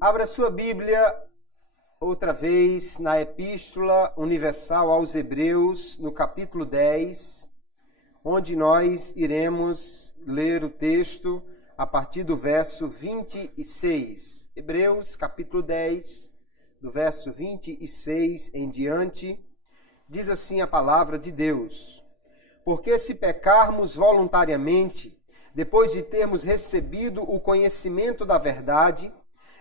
Abra sua Bíblia outra vez na Epístola Universal aos Hebreus, no capítulo 10, onde nós iremos ler o texto a partir do verso 26. Hebreus, capítulo 10, do verso 26 em diante, diz assim a palavra de Deus: Porque se pecarmos voluntariamente, depois de termos recebido o conhecimento da verdade,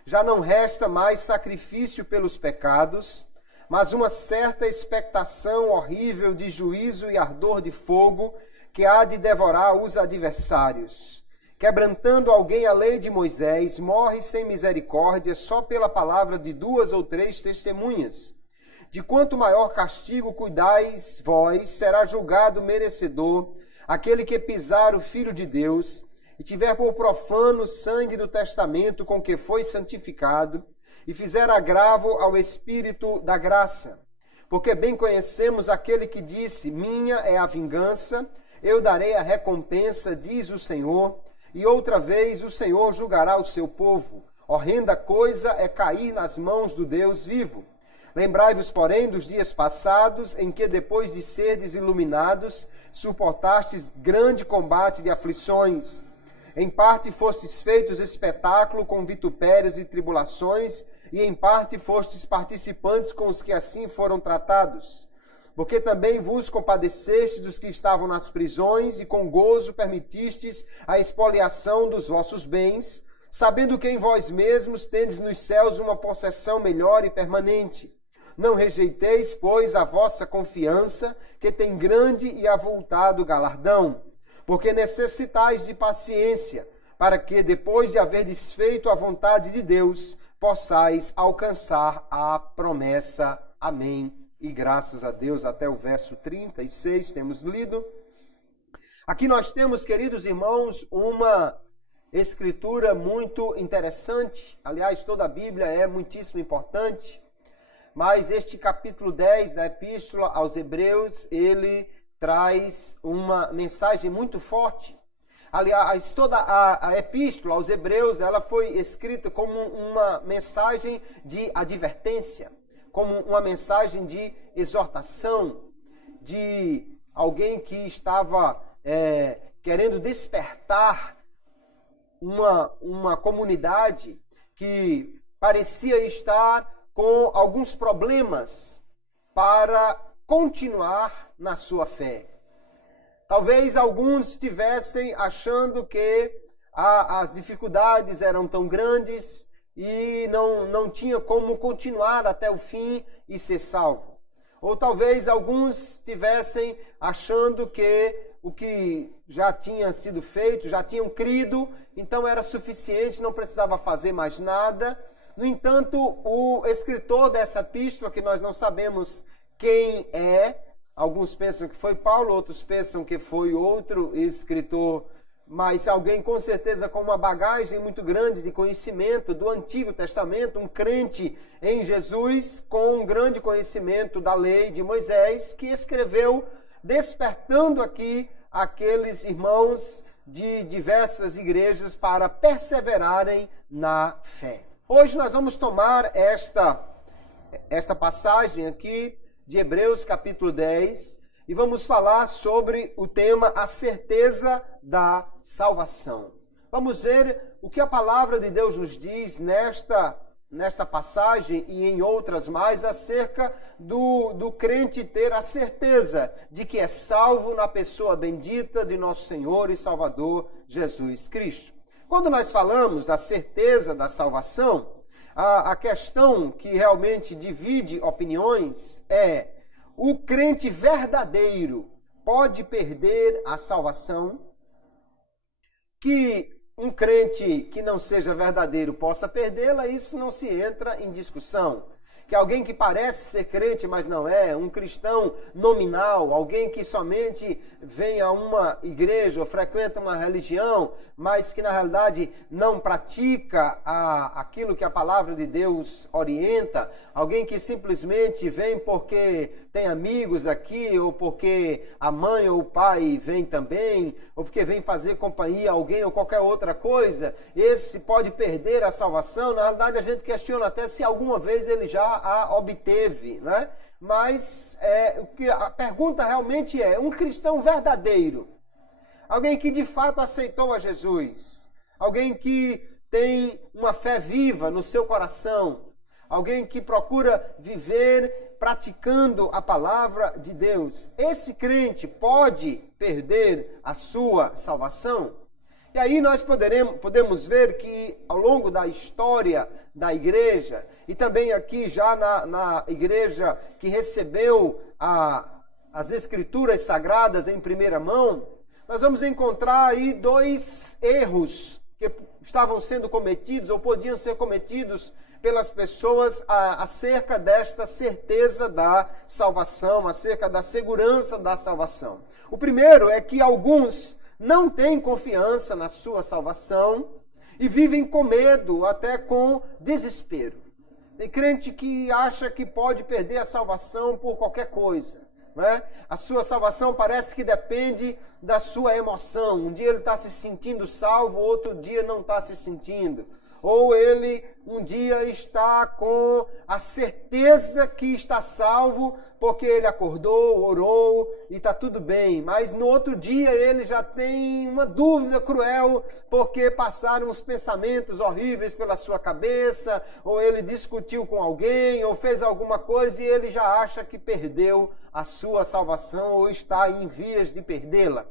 já não resta mais sacrifício pelos pecados, mas uma certa expectação horrível de juízo e ardor de fogo que há de devorar os adversários. Quebrantando alguém a lei de Moisés, morre sem misericórdia só pela palavra de 2 ou 3 testemunhas. De quanto maior castigo cuidais vós, será julgado merecedor aquele que pisar o Filho de Deus e tiver por profano o sangue do testamento com que foi santificado, e fizer agravo ao Espírito da graça. Porque bem conhecemos aquele que disse: minha é a vingança, eu darei a recompensa, diz o Senhor, e outra vez o Senhor julgará o seu povo. Horrenda coisa é cair nas mãos do Deus vivo. Lembrai-vos, porém, dos dias passados, em que, depois de serdes iluminados, suportastes grande combate de aflições. Em parte fostes feitos espetáculo com vitupérios e tribulações, e em parte fostes participantes com os que assim foram tratados. Porque também vos compadecestes dos que estavam nas prisões, e com gozo permitistes a expoliação dos vossos bens, sabendo que em vós mesmos tendes nos céus uma possessão melhor e permanente. Não rejeiteis, pois, a vossa confiança, que tem grande e avultado galardão. Porque necessitais de paciência, para que, depois de haver desfeito a vontade de Deus, possais alcançar a promessa. Amém. E graças a Deus, até o verso 36 temos lido. Aqui nós temos, queridos irmãos, uma escritura muito interessante. Aliás, toda a Bíblia é muitíssimo importante. Mas este capítulo 10 da Epístola aos Hebreus, ele traz uma mensagem muito forte. Aliás, toda a Epístola aos Hebreus, ela foi escrita como uma mensagem de advertência, como uma mensagem de exortação, de alguém que estava querendo despertar uma comunidade que parecia estar com alguns problemas para continuar na sua fé. Talvez alguns estivessem achando que as dificuldades eram tão grandes e não tinha como continuar até o fim e ser salvo. Ou talvez alguns estivessem achando que o que já tinha sido feito, já tinham crido, então era suficiente, não precisava fazer mais nada. No entanto, o escritor dessa epístola, que nós não sabemos quem é, alguns pensam que foi Paulo, outros pensam que foi outro escritor, mas alguém com certeza com uma bagagem muito grande de conhecimento do Antigo Testamento, um crente em Jesus com um grande conhecimento da lei de Moisés, que escreveu despertando aqui aqueles irmãos de diversas igrejas para perseverarem na fé. Hoje nós vamos tomar esta passagem aqui de Hebreus capítulo 10 e vamos falar sobre o tema a certeza da salvação. Vamos ver o que a palavra de Deus nos diz nesta passagem e em outras mais acerca do crente ter a certeza de que é salvo na pessoa bendita de nosso Senhor e Salvador Jesus Cristo. Quando nós falamos da certeza da salvação, a questão que realmente divide opiniões é: o crente verdadeiro pode perder a salvação? Que um crente que não seja verdadeiro possa perdê-la, isso não se entra em discussão. que alguém que parece ser crente, mas não é, um cristão nominal, alguém que somente vem a uma igreja ou frequenta uma religião, mas que na realidade não pratica aquilo que a palavra de Deus orienta, alguém que simplesmente vem porque tem amigos aqui, ou porque a mãe ou o pai vem também, ou porque vem fazer companhia a alguém ou qualquer outra coisa, esse pode perder a salvação. Na realidade a gente questiona até se alguma vez ele já a obteve, né? Mas a pergunta realmente é, um cristão verdadeiro, alguém que de fato aceitou a Jesus, alguém que tem uma fé viva no seu coração, alguém que procura viver praticando a palavra de Deus, esse crente pode perder a sua salvação? E aí nós podemos ver que ao longo da história da igreja, e também aqui já na igreja que recebeu as escrituras sagradas em primeira mão, nós vamos encontrar aí dois erros que estavam sendo cometidos ou podiam ser cometidos pelas pessoas acerca desta certeza da salvação, acerca da segurança da salvação. O primeiro é que alguns não têm confiança na sua salvação e vivem com medo, até com desespero. Tem crente que acha que pode perder a salvação por qualquer coisa, né? A sua salvação parece que depende da sua emoção. Um dia ele está se sentindo salvo, outro dia não está se sentindo. Ou ele um dia está com a certeza que está salvo porque ele acordou, orou e está tudo bem. Mas no outro dia ele já tem uma dúvida cruel porque passaram uns pensamentos horríveis pela sua cabeça, ou ele discutiu com alguém, ou fez alguma coisa e ele já acha que perdeu a sua salvação ou está em vias de perdê-la.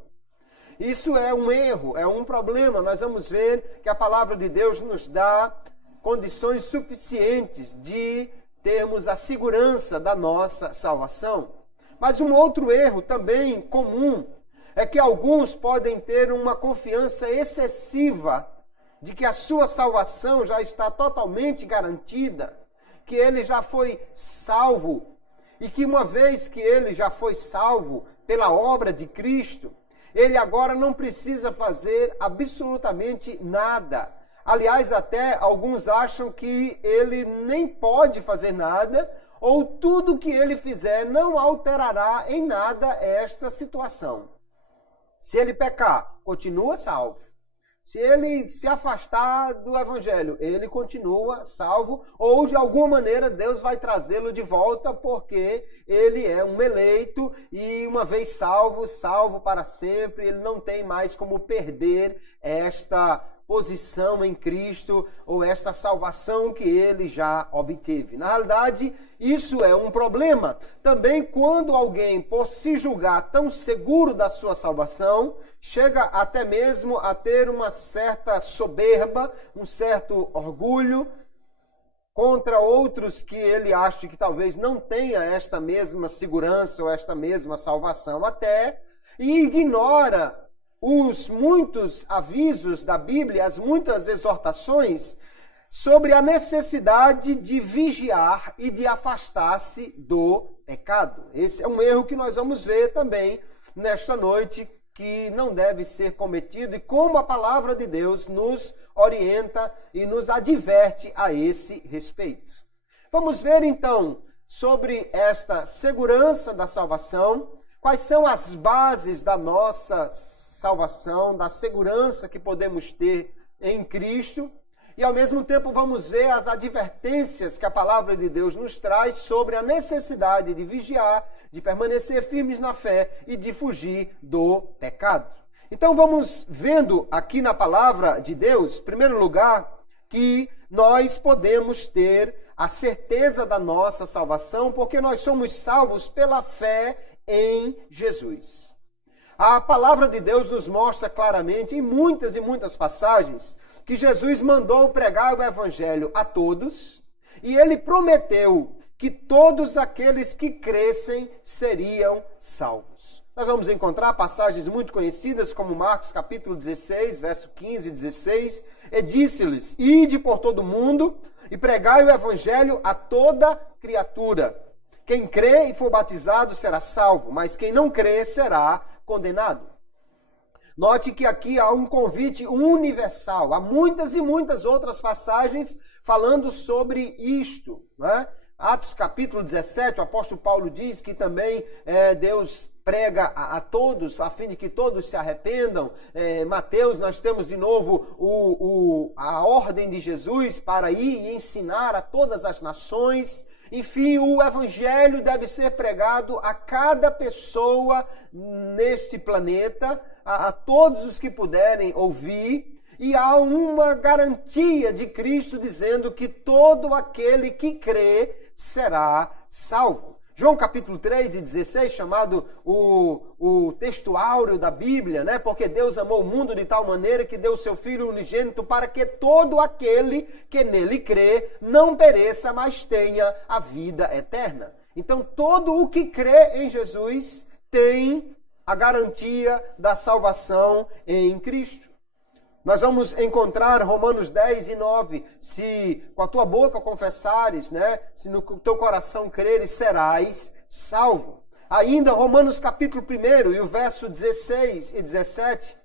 Isso é um erro, é um problema. Nós vamos ver que a palavra de Deus nos dá condições suficientes de termos a segurança da nossa salvação. Mas um outro erro também comum é que alguns podem ter uma confiança excessiva de que a sua salvação já está totalmente garantida, que ele já foi salvo e que uma vez que ele já foi salvo pela obra de Cristo, ele agora não precisa fazer absolutamente nada. Aliás, até alguns acham que ele nem pode fazer nada, ou tudo que ele fizer não alterará em nada esta situação. Se ele pecar, continua salvo. Se ele se afastar do evangelho, ele continua salvo, ou de alguma maneira Deus vai trazê-lo de volta, porque ele é um eleito e uma vez salvo, salvo para sempre, ele não tem mais como perder esta posição em Cristo ou esta salvação que ele já obteve. Na realidade, isso é um problema. Também quando alguém, por se julgar tão seguro da sua salvação, chega até mesmo a ter uma certa soberba, um certo orgulho contra outros que ele acha que talvez não tenha esta mesma segurança ou esta mesma salvação até, e ignora os muitos avisos da Bíblia, as muitas exortações sobre a necessidade de vigiar e de afastar-se do pecado. Esse é um erro que nós vamos ver também nesta noite, que não deve ser cometido e como a palavra de Deus nos orienta e nos adverte a esse respeito. Vamos ver então sobre esta segurança da salvação, quais são as bases da nossa salvação, da segurança que podemos ter em Cristo, e ao mesmo tempo vamos ver as advertências que a palavra de Deus nos traz sobre a necessidade de vigiar, de permanecer firmes na fé e de fugir do pecado. Então vamos vendo aqui na palavra de Deus, em primeiro lugar, que nós podemos ter a certeza da nossa salvação, porque nós somos salvos pela fé em Jesus. A palavra de Deus nos mostra claramente, em muitas e muitas passagens, que Jesus mandou pregar o evangelho a todos, e ele prometeu que todos aqueles que crescem seriam salvos. Nós vamos encontrar passagens muito conhecidas, como Marcos capítulo 16, verso 15 e 16, e disse-lhes: ide por todo o mundo e pregai o evangelho a toda criatura. Quem crê e for batizado será salvo, mas quem não crê será condenado. Note que aqui há um convite universal. Há muitas e muitas outras passagens falando sobre isto, né? Atos capítulo 17, o apóstolo Paulo diz que também Deus prega a todos, a fim de que todos se arrependam. Mateus, nós temos de novo a ordem de Jesus para ir e ensinar a todas as nações. Enfim, o evangelho deve ser pregado a cada pessoa neste planeta, a todos os que puderem ouvir. E há uma garantia de Cristo dizendo que todo aquele que crê será salvo. João capítulo 3 e 16, chamado o texto áureo da Bíblia, né? Porque Deus amou o mundo de tal maneira que deu o seu Filho unigênito para que todo aquele que nele crê não pereça, mas tenha a vida eterna. Então, todo o que crê em Jesus tem a garantia da salvação em Cristo. Nós vamos encontrar Romanos 10 e 9. Se com a tua boca confessares, né? Se no teu coração creres, serás salvo. Ainda Romanos capítulo 1 e o verso 16 e 17.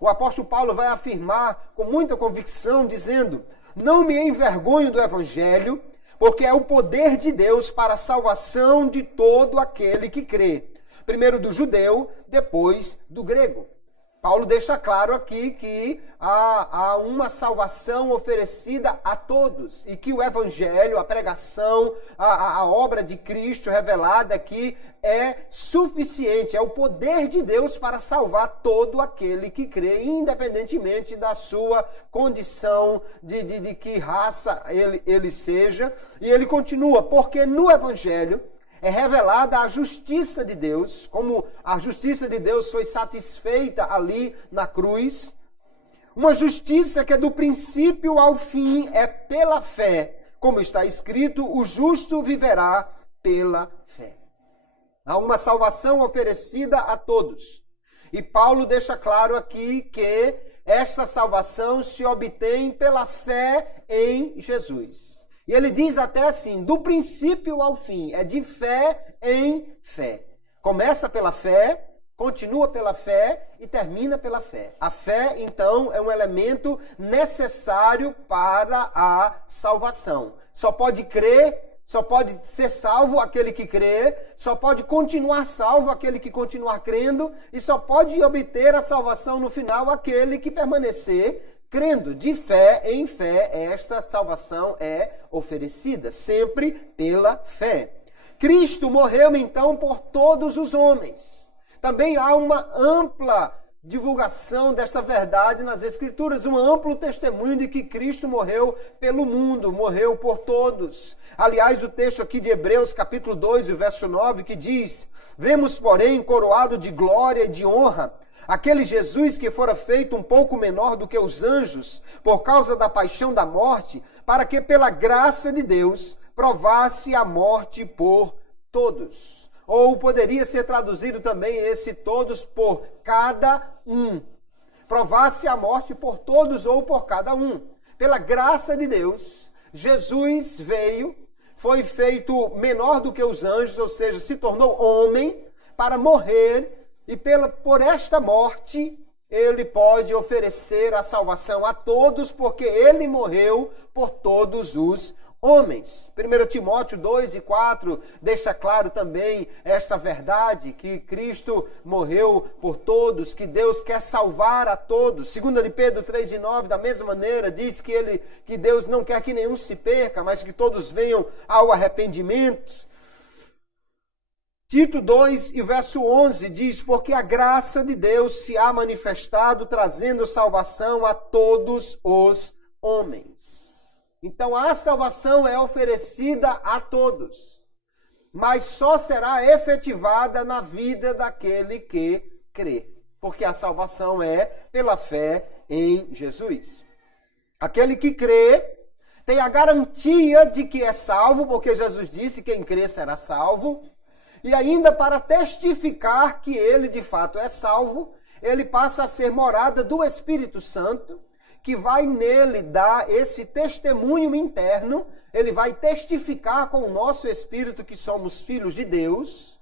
O apóstolo Paulo vai afirmar com muita convicção, dizendo: não me envergonho do evangelho, porque é o poder de Deus para a salvação de todo aquele que crê. Primeiro do judeu, depois do grego. Paulo deixa claro aqui que há uma salvação oferecida a todos e que o evangelho, a pregação, a obra de Cristo revelada aqui é suficiente, é o poder de Deus para salvar todo aquele que crê, independentemente da sua condição, de que raça ele seja. E ele continua, porque no evangelho é revelada a justiça de Deus, como a justiça de Deus foi satisfeita ali na cruz. Uma justiça que é do princípio ao fim, é pela fé. Como está escrito, o justo viverá pela fé. Há uma salvação oferecida a todos. E Paulo deixa claro aqui que esta salvação se obtém pela fé em Jesus. E ele diz até assim, do princípio ao fim, é de fé em fé. Começa pela fé, continua pela fé e termina pela fé. A fé, então, é um elemento necessário para a salvação. Só pode crer, só pode ser salvo aquele que crê, só pode continuar salvo aquele que continuar crendo, e só pode obter a salvação no final aquele que permanecer crendo. De fé em fé, esta salvação é oferecida, sempre pela fé. Cristo morreu então por todos os homens. Também há uma ampla divulgação desta verdade nas Escrituras, um amplo testemunho de que Cristo morreu pelo mundo, morreu por todos. Aliás, o texto aqui de Hebreus, capítulo 2, o verso 9, que diz: vemos, porém, coroado de glória e de honra, aquele Jesus que fora feito um pouco menor do que os anjos, por causa da paixão da morte, para que pela graça de Deus provasse a morte por todos. Ou poderia ser traduzido também esse todos por cada um. Provasse a morte por todos ou por cada um. Pela graça de Deus, Jesus veio, foi feito menor do que os anjos, ou seja, se tornou homem para morrer. E por esta morte, ele pode oferecer a salvação a todos, porque ele morreu por todos os homens. 1 Timóteo 2 e 4 deixa claro também esta verdade, que Cristo morreu por todos, que Deus quer salvar a todos. 2 de Pedro 3 e 9, da mesma maneira, diz que Deus não quer que nenhum se perca, mas que todos venham ao arrependimento. Tito 2 e verso 11 diz: porque a graça de Deus se há manifestado, trazendo salvação a todos os homens. Então a salvação é oferecida a todos, mas só será efetivada na vida daquele que crê, porque a salvação é pela fé em Jesus. Aquele que crê tem a garantia de que é salvo, porque Jesus disse: quem crê será salvo. E ainda para testificar que ele de fato é salvo, ele passa a ser morada do Espírito Santo, que vai nele dar esse testemunho interno, ele vai testificar com o nosso espírito que somos filhos de Deus.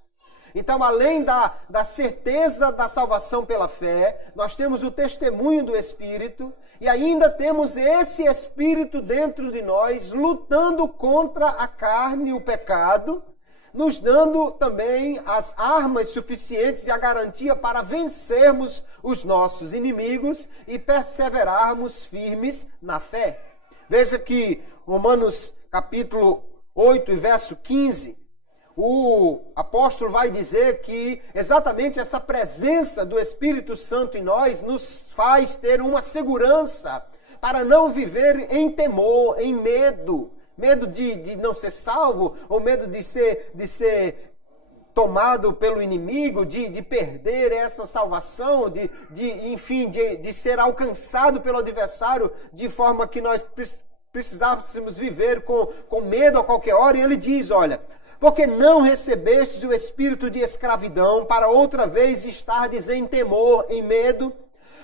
Então, além da certeza da salvação pela fé, nós temos o testemunho do Espírito e ainda temos esse Espírito dentro de nós, lutando contra a carne e o pecado, nos dando também as armas suficientes e a garantia para vencermos os nossos inimigos e perseverarmos firmes na fé. Veja que Romanos capítulo 8 e verso 15, o apóstolo vai dizer que exatamente essa presença do Espírito Santo em nós nos faz ter uma segurança para não viver em temor, em medo. Medo de não ser salvo, ou medo de ser tomado pelo inimigo, de perder essa salvação, de ser alcançado pelo adversário, de forma que nós precisássemos viver com medo a qualquer hora. E ele diz, olha, porque não recebestes o espírito de escravidão para outra vez estardes em temor, em medo,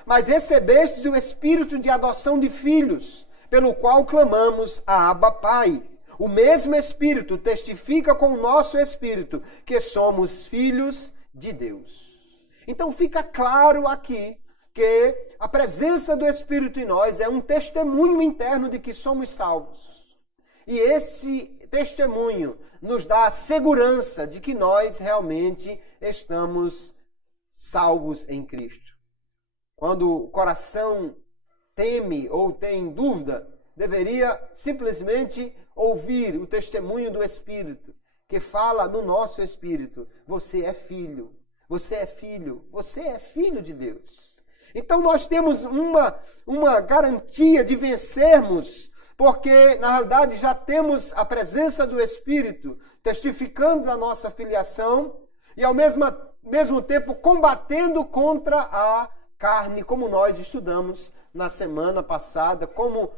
mas recebestes o espírito de adoção de filhos, pelo qual clamamos a Abba Pai. O mesmo Espírito testifica com o nosso espírito que somos filhos de Deus. Então fica claro aqui que a presença do Espírito em nós é um testemunho interno de que somos salvos. E esse testemunho nos dá a segurança de que nós realmente estamos salvos em Cristo. Quando o coração teme ou tem dúvida, deveria simplesmente ouvir o testemunho do Espírito, que fala no nosso espírito, você é filho, você é filho, você é filho de Deus. Então nós temos uma garantia de vencermos, porque na realidade já temos a presença do Espírito testificando da nossa filiação e ao mesmo tempo combatendo contra a carne, como nós estudamos na semana passada, como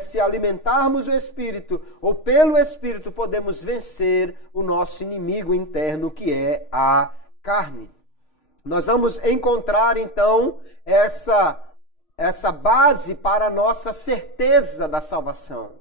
se alimentarmos o Espírito, ou pelo Espírito podemos vencer o nosso inimigo interno, que é a carne. Nós vamos encontrar, então, essa base para a nossa certeza da salvação.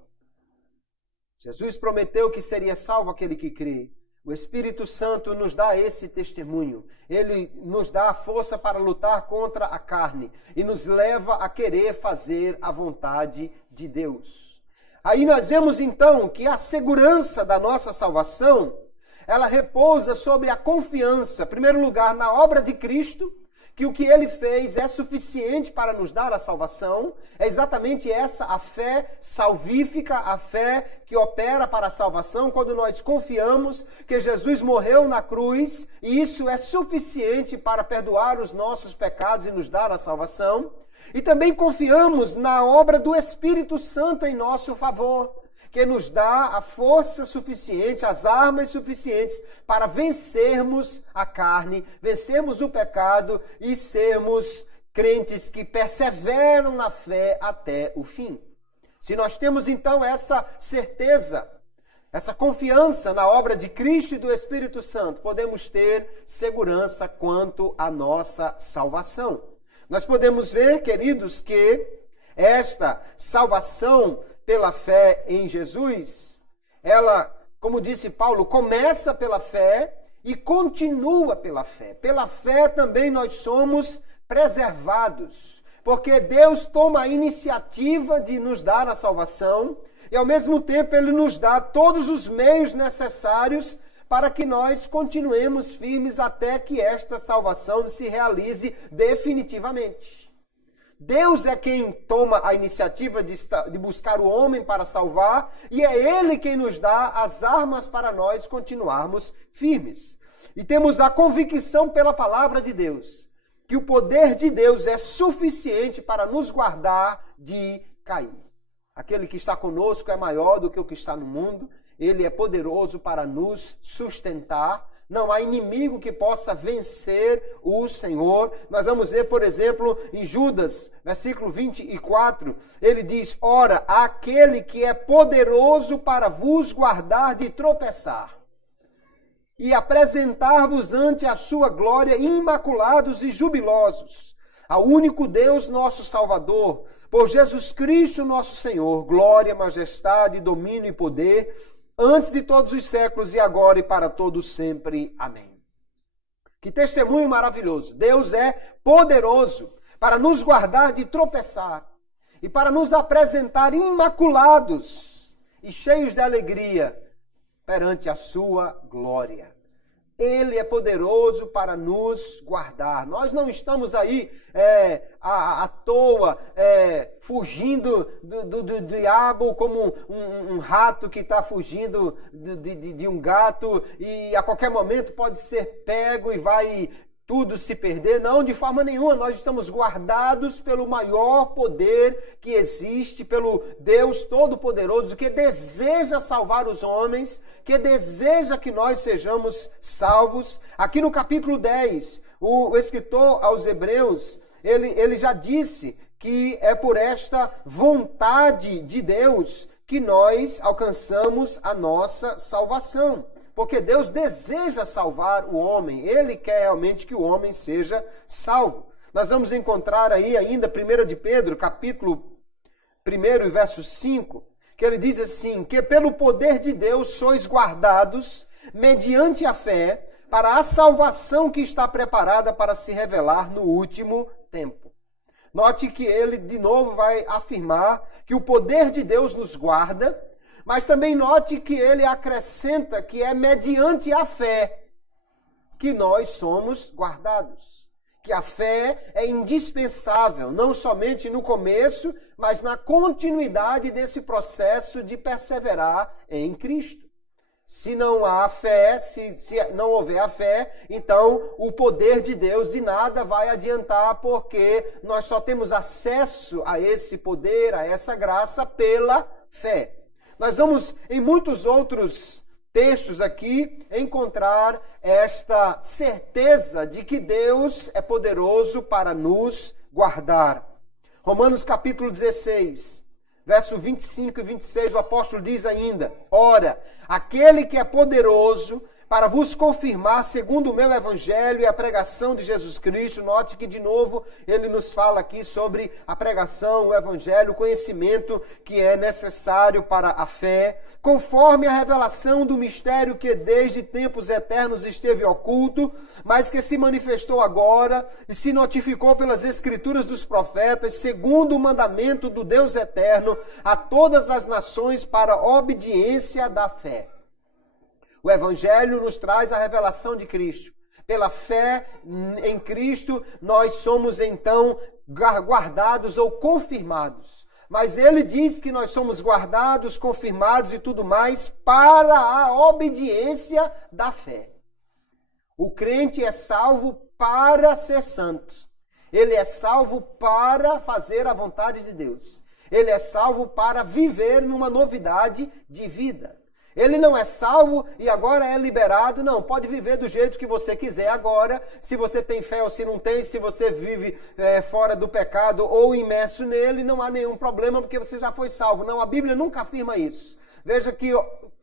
Jesus prometeu que seria salvo aquele que crê. O Espírito Santo nos dá esse testemunho. Ele nos dá a força para lutar contra a carne e nos leva a querer fazer a vontade de Deus. Aí nós vemos então que a segurança da nossa salvação, ela repousa sobre a confiança, em primeiro lugar, na obra de Cristo, que o que ele fez é suficiente para nos dar a salvação. É exatamente essa a fé salvífica, a fé que opera para a salvação, quando nós confiamos que Jesus morreu na cruz e isso é suficiente para perdoar os nossos pecados e nos dar a salvação. E também confiamos na obra do Espírito Santo em nosso favor, que nos dá a força suficiente, as armas suficientes para vencermos a carne, vencermos o pecado e sermos crentes que perseveram na fé até o fim. Se nós temos então essa certeza, essa confiança na obra de Cristo e do Espírito Santo, podemos ter segurança quanto à nossa salvação. Nós podemos ver, queridos, que esta salvação pela fé em Jesus, ela, como disse Paulo, começa pela fé e continua pela fé. Pela fé também nós somos preservados, porque Deus toma a iniciativa de nos dar a salvação e ao mesmo tempo Ele nos dá todos os meios necessários para que nós continuemos firmes até que esta salvação se realize definitivamente. Deus é quem toma a iniciativa de buscar o homem para salvar e é Ele quem nos dá as armas para nós continuarmos firmes. E temos a convicção pela palavra de Deus que o poder de Deus é suficiente para nos guardar de cair. Aquele que está conosco é maior do que o que está no mundo. Ele é poderoso para nos sustentar. Não há inimigo que possa vencer o Senhor. Nós vamos ver, por exemplo, em Judas, versículo 24, ele diz, ora, aquele que é poderoso para vos guardar de tropeçar e apresentar-vos ante a sua glória imaculados e jubilosos, ao único Deus, nosso Salvador, por Jesus Cristo, nosso Senhor, glória, majestade, domínio e poder, antes de todos os séculos e agora e para todos sempre. Amém. Que testemunho maravilhoso. Deus é poderoso para nos guardar de tropeçar e para nos apresentar imaculados e cheios de alegria perante a sua glória. Ele é poderoso para nos guardar. Nós não estamos aí à toa, fugindo do diabo como um rato que está fugindo de um gato e a qualquer momento pode ser pego e vai tudo se perder. Não, de forma nenhuma. Nós estamos guardados pelo maior poder que existe, pelo Deus Todo-Poderoso, que deseja salvar os homens, que deseja que nós sejamos salvos. Aqui no capítulo 10, o escritor aos Hebreus, ele já disse que é por esta vontade de Deus que nós alcançamos a nossa salvação. Porque Deus deseja salvar o homem. Ele quer realmente que o homem seja salvo. Nós vamos encontrar aí ainda 1 de Pedro, capítulo 1, verso 5, que ele diz assim, que pelo poder de Deus sois guardados, mediante a fé, para a salvação que está preparada para se revelar no último tempo. Note que ele de novo vai afirmar que o poder de Deus nos guarda, mas também note que ele acrescenta que é mediante a fé que nós somos guardados. Que a fé é indispensável, não somente no começo, mas na continuidade desse processo de perseverar em Cristo. Se não há fé, se não houver a fé, então o poder de Deus de nada vai adiantar, porque nós só temos acesso a esse poder, a essa graça, pela fé. Nós vamos, em muitos outros textos aqui, encontrar esta certeza de que Deus é poderoso para nos guardar. Romanos capítulo 16, verso 25 e 26, o apóstolo diz ainda, ora, aquele que é poderoso para vos confirmar, segundo o meu evangelho e a pregação de Jesus Cristo. Note que, de novo, ele nos fala aqui sobre a pregação, o evangelho, o conhecimento que é necessário para a fé, conforme a revelação do mistério que desde tempos eternos esteve oculto, mas que se manifestou agora e se notificou pelas escrituras dos profetas, segundo o mandamento do Deus eterno, a todas as nações para a obediência da fé. O Evangelho nos traz a revelação de Cristo. Pela fé em Cristo, nós somos então guardados ou confirmados. Mas ele diz que nós somos guardados, confirmados e tudo mais para a obediência da fé. O crente é salvo para ser santo. Ele é salvo para fazer a vontade de Deus. Ele é salvo para viver numa novidade de vida. Ele não é salvo e agora é liberado. Não, pode viver do jeito que você quiser agora. Se você tem fé ou se não tem, se você vive fora do pecado ou imerso nele, não há nenhum problema porque você já foi salvo. Não, a Bíblia nunca afirma isso. Veja que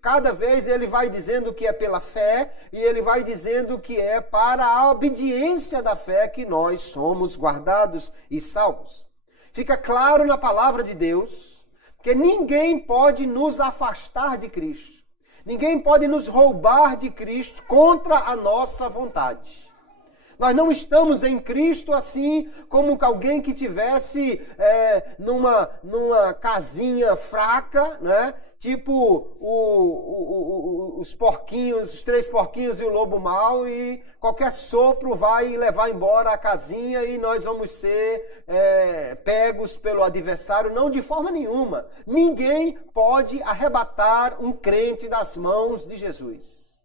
cada vez ele vai dizendo que é pela fé e ele vai dizendo que é para a obediência da fé que nós somos guardados e salvos. Fica claro na palavra de Deus que ninguém pode nos afastar de Cristo. Ninguém pode nos roubar de Cristo contra a nossa vontade. Nós não estamos em Cristo assim como alguém que tivesse numa casinha fraca, né? Tipo os porquinhos, os 3 porquinhos e o lobo mau, e qualquer sopro vai levar embora a casinha e nós vamos ser pegos pelo adversário. Não, de forma nenhuma. Ninguém pode arrebatar um crente das mãos de Jesus.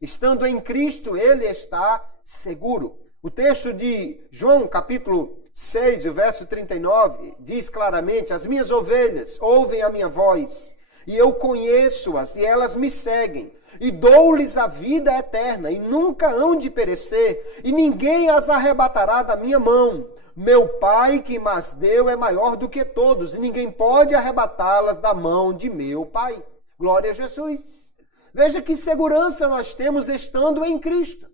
Estando em Cristo, ele está seguro. O texto de João, capítulo 6, o verso 39, diz claramente, as minhas ovelhas ouvem a minha voz, e eu conheço-as, e elas me seguem, e dou-lhes a vida eterna, e nunca hão de perecer, e ninguém as arrebatará da minha mão. Meu Pai que mas deu é maior do que todos, e ninguém pode arrebatá-las da mão de meu Pai. Glória a Jesus. Veja que segurança nós temos estando em Cristo.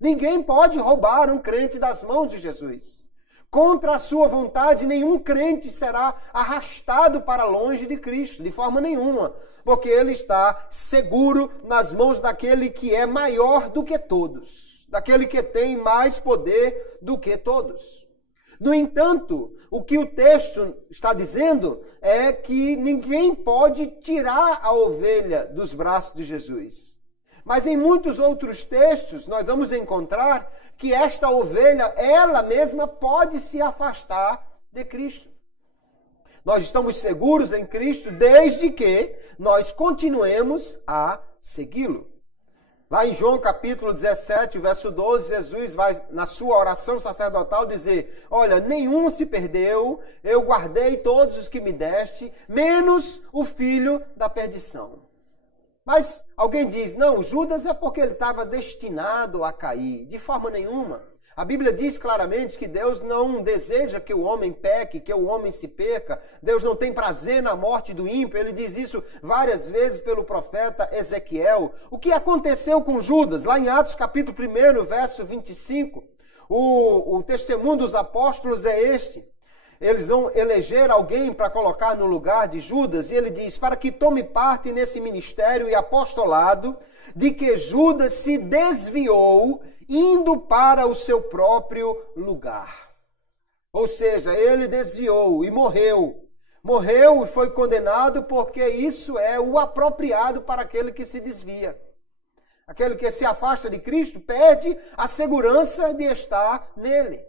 Ninguém pode roubar um crente das mãos de Jesus. Contra a sua vontade, nenhum crente será arrastado para longe de Cristo, de forma nenhuma, porque ele está seguro nas mãos daquele que é maior do que todos, daquele que tem mais poder do que todos. No entanto, o que o texto está dizendo é que ninguém pode tirar a ovelha dos braços de Jesus. Mas em muitos outros textos, nós vamos encontrar que esta ovelha, ela mesma, pode se afastar de Cristo. Nós estamos seguros em Cristo desde que nós continuemos a segui-lo. Lá em João capítulo 17, verso 12, Jesus vai, na sua oração sacerdotal, dizer: olha, nenhum se perdeu, eu guardei todos os que me deste, menos o filho da perdição. Mas alguém diz: não, Judas é porque ele estava destinado a cair. De forma nenhuma. A Bíblia diz claramente que Deus não deseja que o homem peque, que o homem se perca. Deus não tem prazer na morte do ímpio. Ele diz isso várias vezes pelo profeta Ezequiel. O que aconteceu com Judas? Lá em Atos capítulo 1, verso 25, o testemunho dos apóstolos é este. Eles vão eleger alguém para colocar no lugar de Judas, e ele diz: para que tome parte nesse ministério e apostolado, de que Judas se desviou, indo para o seu próprio lugar. Ou seja, ele desviou e morreu. Morreu e foi condenado, porque isso é o apropriado para aquele que se desvia. Aquele que se afasta de Cristo perde a segurança de estar nele.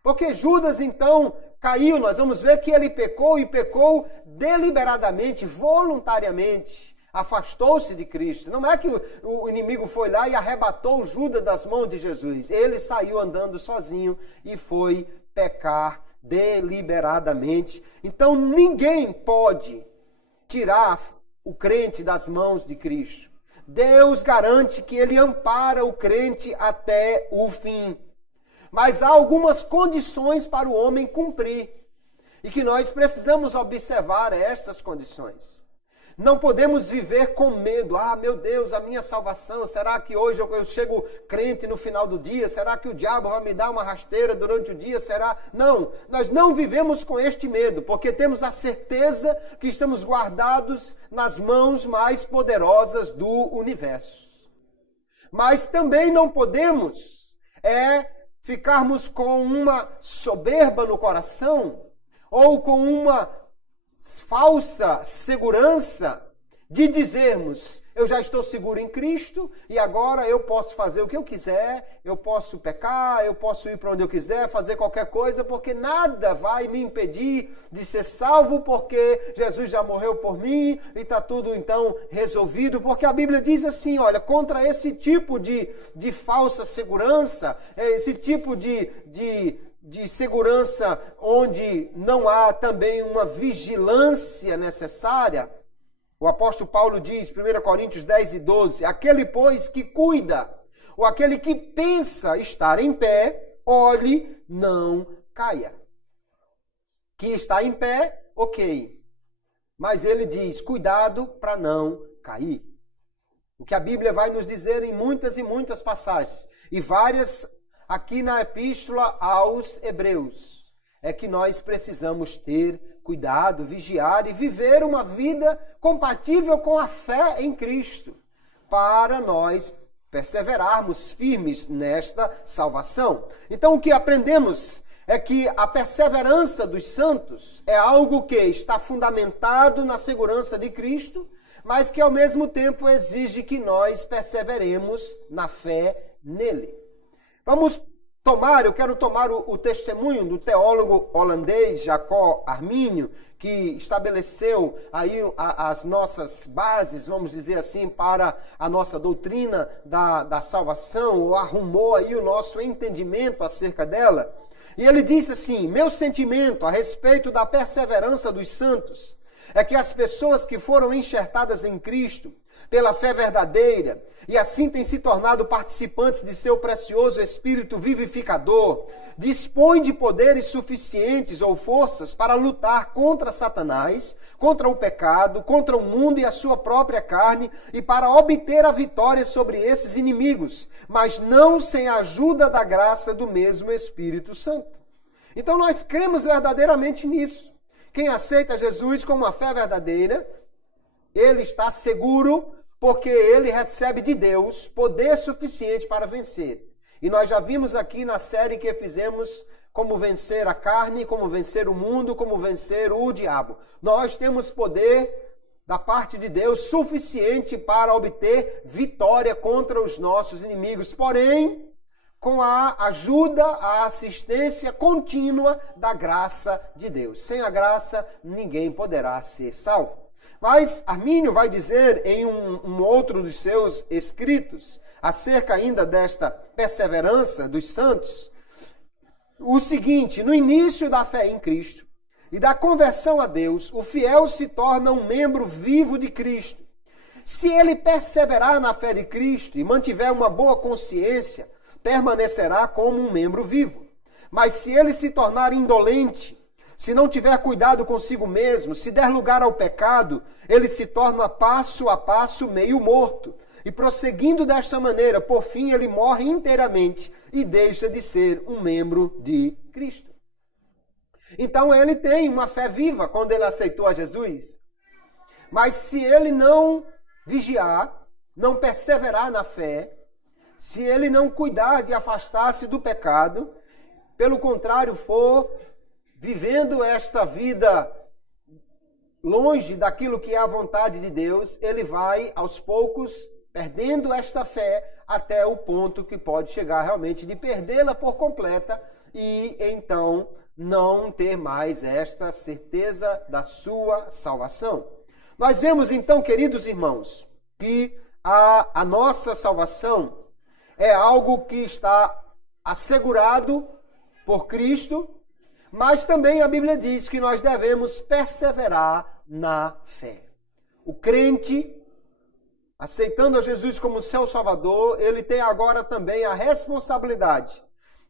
Porque Judas, então, caiu. Nós vamos ver que ele pecou, e pecou deliberadamente, voluntariamente. Afastou-se de Cristo. Não é que o inimigo foi lá e arrebatou Judas das mãos de Jesus. Ele saiu andando sozinho e foi pecar deliberadamente. Então ninguém pode tirar o crente das mãos de Cristo. Deus garante que ele ampara o crente até o fim. Mas há algumas condições para o homem cumprir. E que nós precisamos observar estas condições. Não podemos viver com medo. Ah, meu Deus, a minha salvação, será que hoje eu chego crente no final do dia? Será que o diabo vai me dar uma rasteira durante o dia? Será? Não, nós não vivemos com este medo, porque temos a certeza que estamos guardados nas mãos mais poderosas do universo. Mas também não podemos ficarmos com uma soberba no coração ou com uma falsa segurança de dizermos: eu já estou seguro em Cristo e agora eu posso fazer o que eu quiser, eu posso pecar, eu posso ir para onde eu quiser, fazer qualquer coisa, porque nada vai me impedir de ser salvo, porque Jesus já morreu por mim e está tudo então resolvido. Porque a Bíblia diz assim, olha, contra esse tipo de falsa segurança, esse tipo de segurança onde não há também uma vigilância necessária. O apóstolo Paulo diz, 1 Coríntios 10 e 12, aquele, pois, que cuida, ou aquele que pensa estar em pé, olhe, não caia. Que está em pé, ok. Mas ele diz, cuidado para não cair. O que a Bíblia vai nos dizer em muitas e muitas passagens, e várias aqui na Epístola aos Hebreus, é que nós precisamos ter cuidado, vigiar e viver uma vida compatível com a fé em Cristo, para nós perseverarmos firmes nesta salvação. Então o que aprendemos é que a perseverança dos santos é algo que está fundamentado na segurança de Cristo, mas que ao mesmo tempo exige que nós perseveremos na fé nele. Eu quero tomar o testemunho do teólogo holandês Jacob Arminio, que estabeleceu aí as nossas bases, vamos dizer assim, para a nossa doutrina da salvação, ou arrumou aí o nosso entendimento acerca dela. E ele disse assim, meu sentimento a respeito da perseverança dos santos é que as pessoas que foram enxertadas em Cristo pela fé verdadeira e assim têm se tornado participantes de seu precioso Espírito vivificador, dispõem de poderes suficientes ou forças para lutar contra Satanás, contra o pecado, contra o mundo e a sua própria carne e para obter a vitória sobre esses inimigos, mas não sem a ajuda da graça do mesmo Espírito Santo. Então nós cremos verdadeiramente nisso. Quem aceita Jesus com uma fé verdadeira, ele está seguro porque ele recebe de Deus poder suficiente para vencer. E nós já vimos aqui na série que fizemos como vencer a carne, como vencer o mundo, como vencer o diabo. Nós temos poder da parte de Deus suficiente para obter vitória contra os nossos inimigos. Porém, com a ajuda, a assistência contínua da graça de Deus. Sem a graça, ninguém poderá ser salvo. Mas Armínio vai dizer em um outro dos seus escritos, acerca ainda desta perseverança dos santos, o seguinte: no início da fé em Cristo e da conversão a Deus, o fiel se torna um membro vivo de Cristo. Se ele perseverar na fé de Cristo e mantiver uma boa consciência, permanecerá como um membro vivo. Mas se ele se tornar indolente, se não tiver cuidado consigo mesmo, se der lugar ao pecado, ele se torna passo a passo meio morto. E prosseguindo desta maneira, por fim ele morre inteiramente e deixa de ser um membro de Cristo. Então ele tem uma fé viva quando ele aceitou a Jesus. Mas se ele não vigiar, não perseverar na fé, se ele não cuidar de afastar-se do pecado, pelo contrário, for vivendo esta vida longe daquilo que é a vontade de Deus, ele vai, aos poucos, perdendo esta fé até o ponto que pode chegar realmente de perdê-la por completa e, então, não ter mais esta certeza da sua salvação. Nós vemos, então, queridos irmãos, que a nossa salvação é algo que está assegurado por Cristo, mas também a Bíblia diz que nós devemos perseverar na fé. O crente, aceitando a Jesus como seu Salvador, ele tem agora também a responsabilidade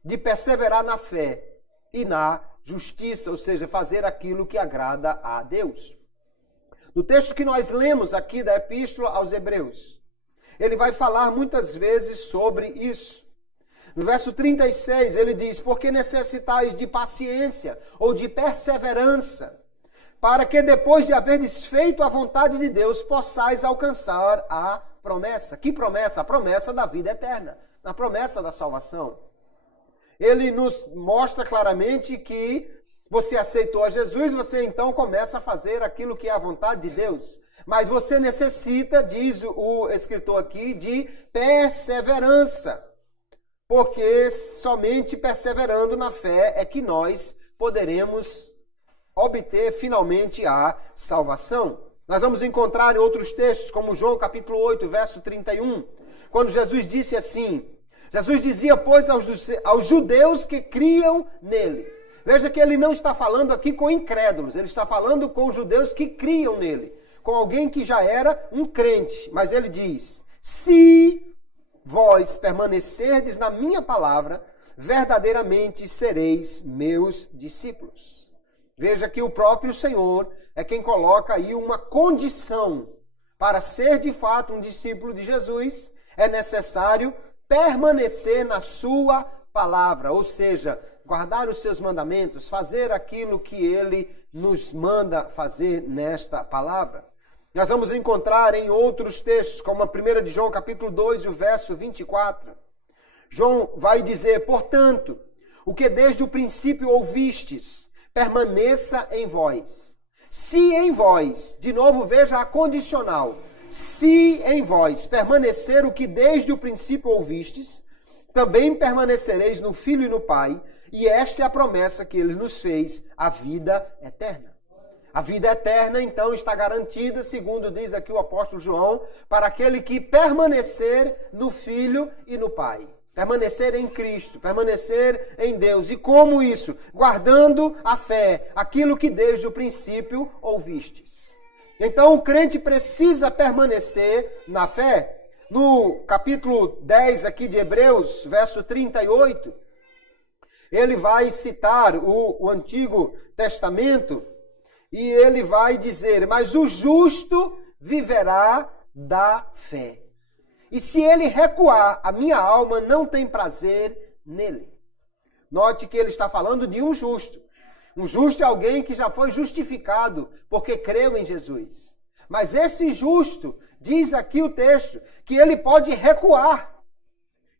de perseverar na fé e na justiça, ou seja, fazer aquilo que agrada a Deus. No texto que nós lemos aqui da Epístola aos Hebreus, ele vai falar muitas vezes sobre isso. No verso 36, ele diz: porque necessitais de paciência ou de perseverança, para que depois de haverdes feito a vontade de Deus, possais alcançar a promessa. Que promessa? A promessa da vida eterna, a promessa da salvação. Ele nos mostra claramente que você aceitou a Jesus, você então começa a fazer aquilo que é a vontade de Deus. Mas você necessita, diz o escritor aqui, de perseverança. Porque somente perseverando na fé é que nós poderemos obter finalmente a salvação. Nós vamos encontrar em outros textos, como João capítulo 8, verso 31, quando Jesus disse assim, Jesus dizia, pois, aos judeus que criam nele. Veja que ele não está falando aqui com incrédulos, ele está falando com judeus que criam nele, com alguém que já era um crente. Mas ele diz, se vós permanecerdes na minha palavra, verdadeiramente sereis meus discípulos. Veja que o próprio Senhor é quem coloca aí uma condição para ser de fato um discípulo de Jesus. É necessário permanecer na sua palavra, ou seja, guardar os seus mandamentos, fazer aquilo que ele nos manda fazer nesta palavra. Nós vamos encontrar em outros textos, como a 1 de João, capítulo 2, o verso 24. João vai dizer, portanto, o que desde o princípio ouvistes, permaneça em vós. Se em vós, de novo veja a condicional, se em vós permanecer o que desde o princípio ouvistes, também permanecereis no Filho e no Pai, e esta é a promessa que ele nos fez, a vida eterna. A vida eterna, então, está garantida, segundo diz aqui o apóstolo João, para aquele que permanecer no Filho e no Pai. Permanecer em Cristo, permanecer em Deus. E como isso? Guardando a fé, aquilo que desde o princípio ouvistes. Então, o crente precisa permanecer na fé. No capítulo 10 aqui de Hebreus, verso 38, ele vai citar o Antigo Testamento, e ele vai dizer, mas o justo viverá da fé. E se ele recuar, a minha alma não tem prazer nele. Note que ele está falando de um justo. Um justo é alguém que já foi justificado porque creu em Jesus. Mas esse justo, diz aqui o texto, que ele pode recuar,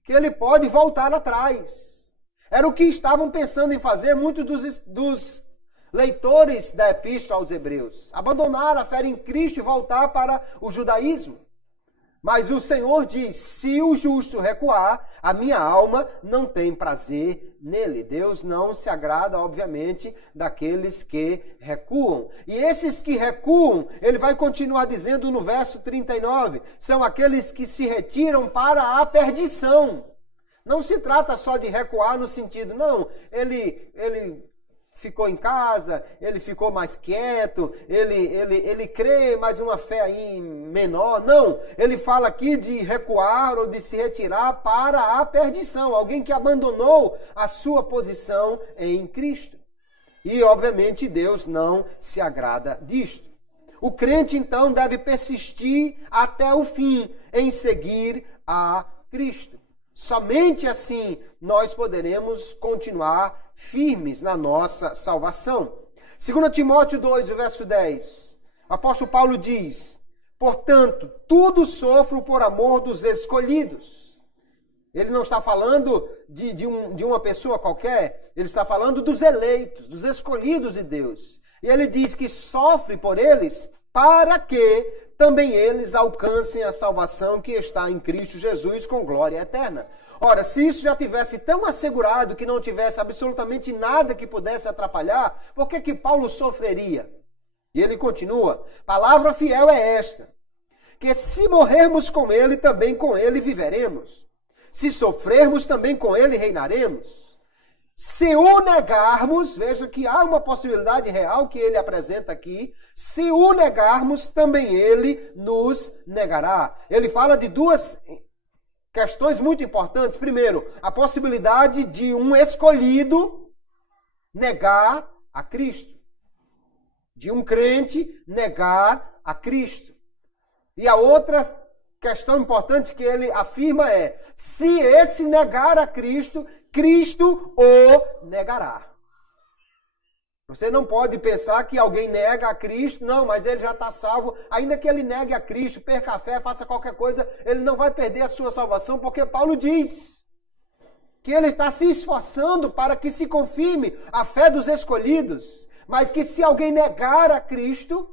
que ele pode voltar atrás. Era o que estavam pensando em fazer muitos dos leitores da Epístola aos Hebreus. Abandonar a fé em Cristo e voltar para o judaísmo. Mas o Senhor diz, se o justo recuar, a minha alma não tem prazer nele. Deus não se agrada, obviamente, daqueles que recuam. E esses que recuam, ele vai continuar dizendo no verso 39, são aqueles que se retiram para a perdição. Não se trata só de recuar no sentido, não, ele ficou em casa, ele ficou mais quieto, ele crê, mas uma fé aí menor. Não, ele fala aqui de recuar ou de se retirar para a perdição. Alguém que abandonou a sua posição em Cristo. E, obviamente, Deus não se agrada disto. O crente, então, deve persistir até o fim em seguir a Cristo. Somente assim nós poderemos continuar firmes na nossa salvação. 2 Timóteo 2, o verso 10. O apóstolo Paulo diz, portanto, tudo sofro por amor dos escolhidos. Ele não está falando de uma pessoa qualquer, ele está falando dos eleitos, dos escolhidos de Deus. E ele diz que sofre por eles para que também eles alcancem a salvação que está em Cristo Jesus com glória eterna. Ora, se isso já tivesse tão assegurado que não tivesse absolutamente nada que pudesse atrapalhar, por que Paulo sofreria? E ele continua, palavra fiel é esta, que se morrermos com ele, também com ele viveremos. Se sofrermos, também com ele reinaremos. Se o negarmos, veja que há uma possibilidade real que ele apresenta aqui, se o negarmos, também ele nos negará. Ele fala de duas questões muito importantes. Primeiro, a possibilidade de um escolhido negar a Cristo. De um crente negar a Cristo. E a outra questão importante que ele afirma é, se esse negar a Cristo, Cristo o negará. Você não pode pensar que alguém nega a Cristo, não, mas ele já está salvo. Ainda que ele negue a Cristo, perca a fé, faça qualquer coisa, ele não vai perder a sua salvação, porque Paulo diz que ele está se esforçando para que se confirme a fé dos escolhidos, mas que se alguém negar a Cristo,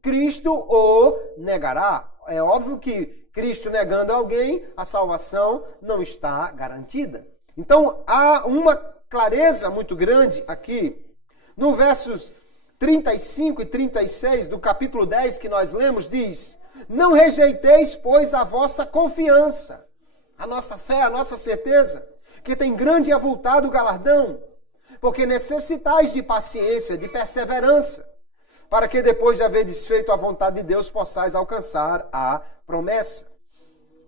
Cristo o negará. É óbvio que Cristo negando alguém, a salvação não está garantida. Então, há uma clareza muito grande aqui. No versos 35 e 36 do capítulo 10 que nós lemos, diz, não rejeiteis, pois, a vossa confiança, a nossa fé, a nossa certeza, que tem grande e avultado galardão, porque necessitais de paciência, de perseverança, para que depois de haver desfeito a vontade de Deus, possais alcançar a promessa.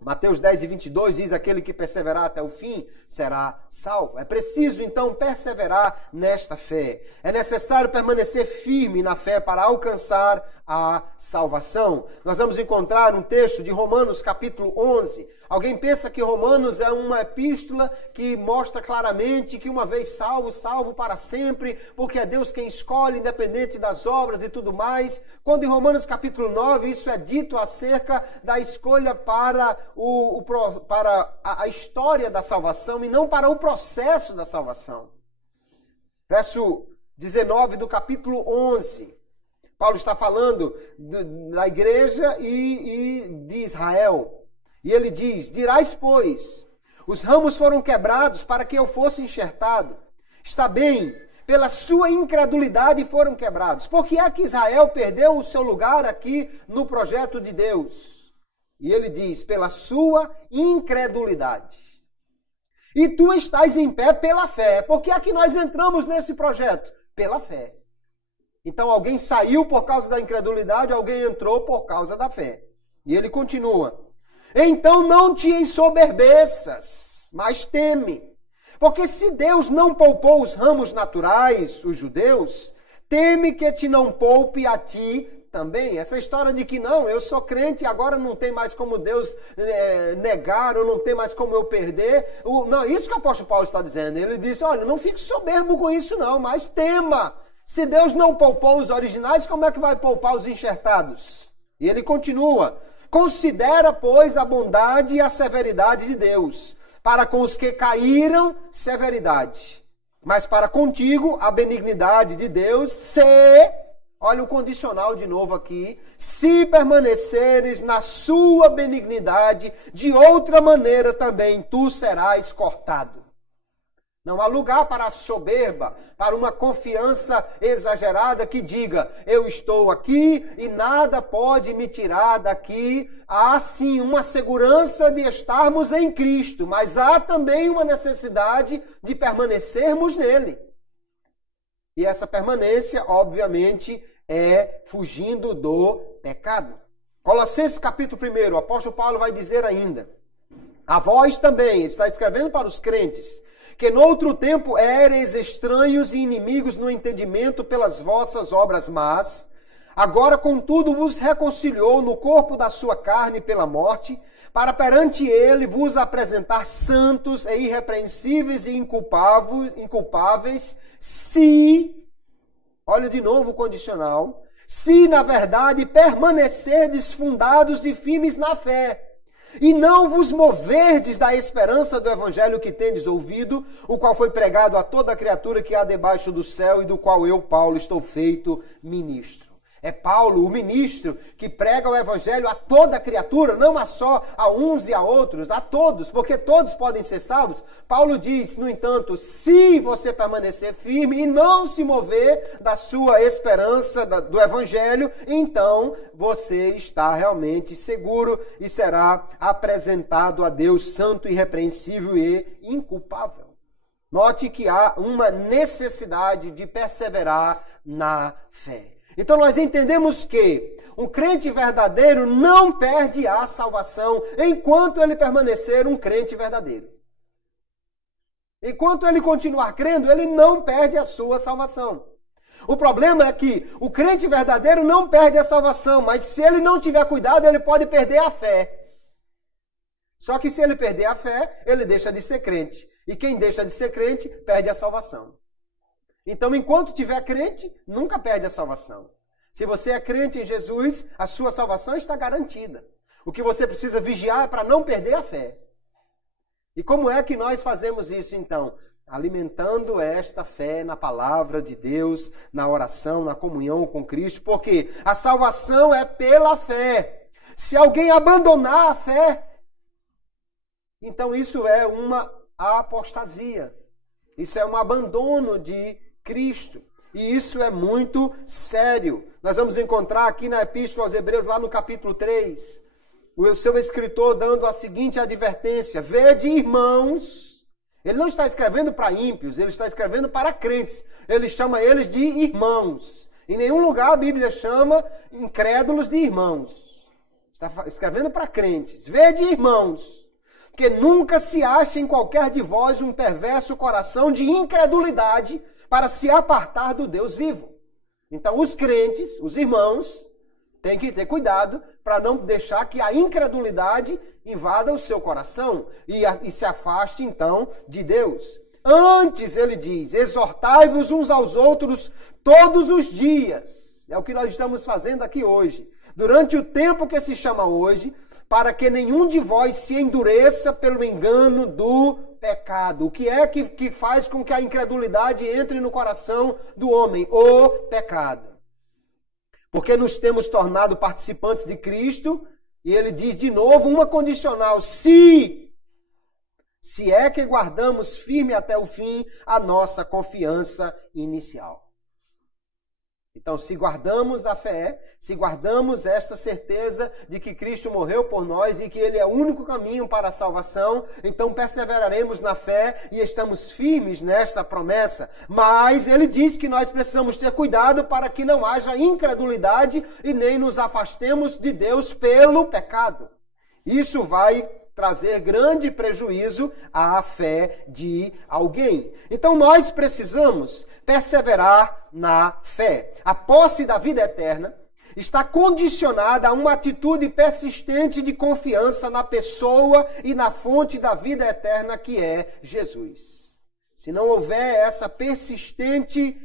Mateus 10 e 22 diz, aquele que perseverar até o fim será salvo. É preciso, então, perseverar nesta fé. É necessário permanecer firme na fé para alcançar a salvação. Nós vamos encontrar um texto de Romanos, capítulo 11. Alguém pensa que Romanos é uma epístola que mostra claramente que uma vez salvo, salvo para sempre, porque é Deus quem escolhe, independente das obras e tudo mais. Quando em Romanos capítulo 9 isso é dito acerca da escolha para a história da salvação e não para o processo da salvação. Verso 19 do capítulo 11. Paulo está falando da igreja e de Israel. E ele diz, dirás, pois, os ramos foram quebrados para que eu fosse enxertado. Está bem, pela sua incredulidade foram quebrados. Por que é que Israel perdeu o seu lugar aqui no projeto de Deus? E ele diz, pela sua incredulidade. E tu estás em pé pela fé. Por que é que nós entramos nesse projeto? Pela fé. Então alguém saiu por causa da incredulidade, alguém entrou por causa da fé. E ele continua. Então não te ensoberbeças, mas teme. Porque se Deus não poupou os ramos naturais, os judeus, teme que te não poupe a ti também. Essa história de que não, eu sou crente e agora não tem mais como Deus negar, ou não tem mais como eu perder. Não, isso que o apóstolo Paulo está dizendo. Ele diz, olha, não fique soberbo com isso não, mas tema. Se Deus não poupou os originais, como é que vai poupar os enxertados? E ele continua, considera, pois, a bondade e a severidade de Deus. Para com os que caíram, severidade. Mas para contigo, a benignidade de Deus, olha o condicional de novo aqui, se permaneceres na sua benignidade, de outra maneira também tu serás cortado. Não há lugar para a soberba, para uma confiança exagerada que diga, eu estou aqui e nada pode me tirar daqui. Há sim uma segurança de estarmos em Cristo, mas há também uma necessidade de permanecermos nele. E essa permanência, obviamente, é fugindo do pecado. Colossenses capítulo 1, o apóstolo Paulo vai dizer ainda, a vós também, ele está escrevendo para os crentes, que noutro tempo éreis estranhos e inimigos no entendimento pelas vossas obras más, agora contudo vos reconciliou no corpo da sua carne pela morte, para perante ele vos apresentar santos e irrepreensíveis e inculpáveis, se, olha de novo o condicional, se na verdade permanecerdes fundados e firmes na fé, e não vos moverdes da esperança do evangelho que tendes ouvido, o qual foi pregado a toda criatura que há debaixo do céu e do qual eu, Paulo, estou feito ministro. É Paulo, o ministro, que prega o evangelho a toda criatura, não a só a uns e a outros, a todos, porque todos podem ser salvos. Paulo diz, no entanto, se você permanecer firme e não se mover da sua esperança do evangelho, então você está realmente seguro e será apresentado a Deus santo, irrepreensível e inculpável. Note que há uma necessidade de perseverar na fé. Então nós entendemos que um crente verdadeiro não perde a salvação enquanto ele permanecer um crente verdadeiro. Enquanto ele continuar crendo, ele não perde a sua salvação. O problema é que o crente verdadeiro não perde a salvação, mas se ele não tiver cuidado, ele pode perder a fé. Só que se ele perder a fé, ele deixa de ser crente. E quem deixa de ser crente, perde a salvação. Então, enquanto tiver crente, nunca perde a salvação. Se você é crente em Jesus, a sua salvação está garantida. O que você precisa vigiar é para não perder a fé. E como é que nós fazemos isso, então? Alimentando esta fé na palavra de Deus, na oração, na comunhão com Cristo, porque a salvação é pela fé. Se alguém abandonar a fé, então isso é uma apostasia. Isso é um abandono de Cristo. E isso é muito sério. Nós vamos encontrar aqui na Epístola aos Hebreus, lá no capítulo 3, o seu escritor dando a seguinte advertência: vede, irmãos, ele não está escrevendo para ímpios, ele está escrevendo para crentes. Ele chama eles de irmãos. Em nenhum lugar a Bíblia chama incrédulos de irmãos. Está escrevendo para crentes. Vede, irmãos, que nunca se ache em qualquer de vós um perverso coração de incredulidade para se apartar do Deus vivo. Então, os crentes, os irmãos, têm que ter cuidado para não deixar que a incredulidade invada o seu coração e se afaste, então, de Deus. Antes, ele diz, exortai-vos uns aos outros todos os dias. É o que nós estamos fazendo aqui hoje. Durante o tempo que se chama hoje, para que nenhum de vós se endureça pelo engano do pecado. O que é que faz com que a incredulidade entre no coração do homem? O pecado. Porque nos temos tornado participantes de Cristo, e ele diz de novo uma condicional: se é que guardamos firme até o fim a nossa confiança inicial. Então, se guardamos a fé, se guardamos esta certeza de que Cristo morreu por nós e que Ele é o único caminho para a salvação, então perseveraremos na fé e estamos firmes nesta promessa. Mas Ele diz que nós precisamos ter cuidado para que não haja incredulidade e nem nos afastemos de Deus pelo pecado. Isso vai trazer grande prejuízo à fé de alguém. Então nós precisamos perseverar na fé. A posse da vida eterna está condicionada a uma atitude persistente de confiança na pessoa e na fonte da vida eterna que é Jesus. Se não houver essa persistente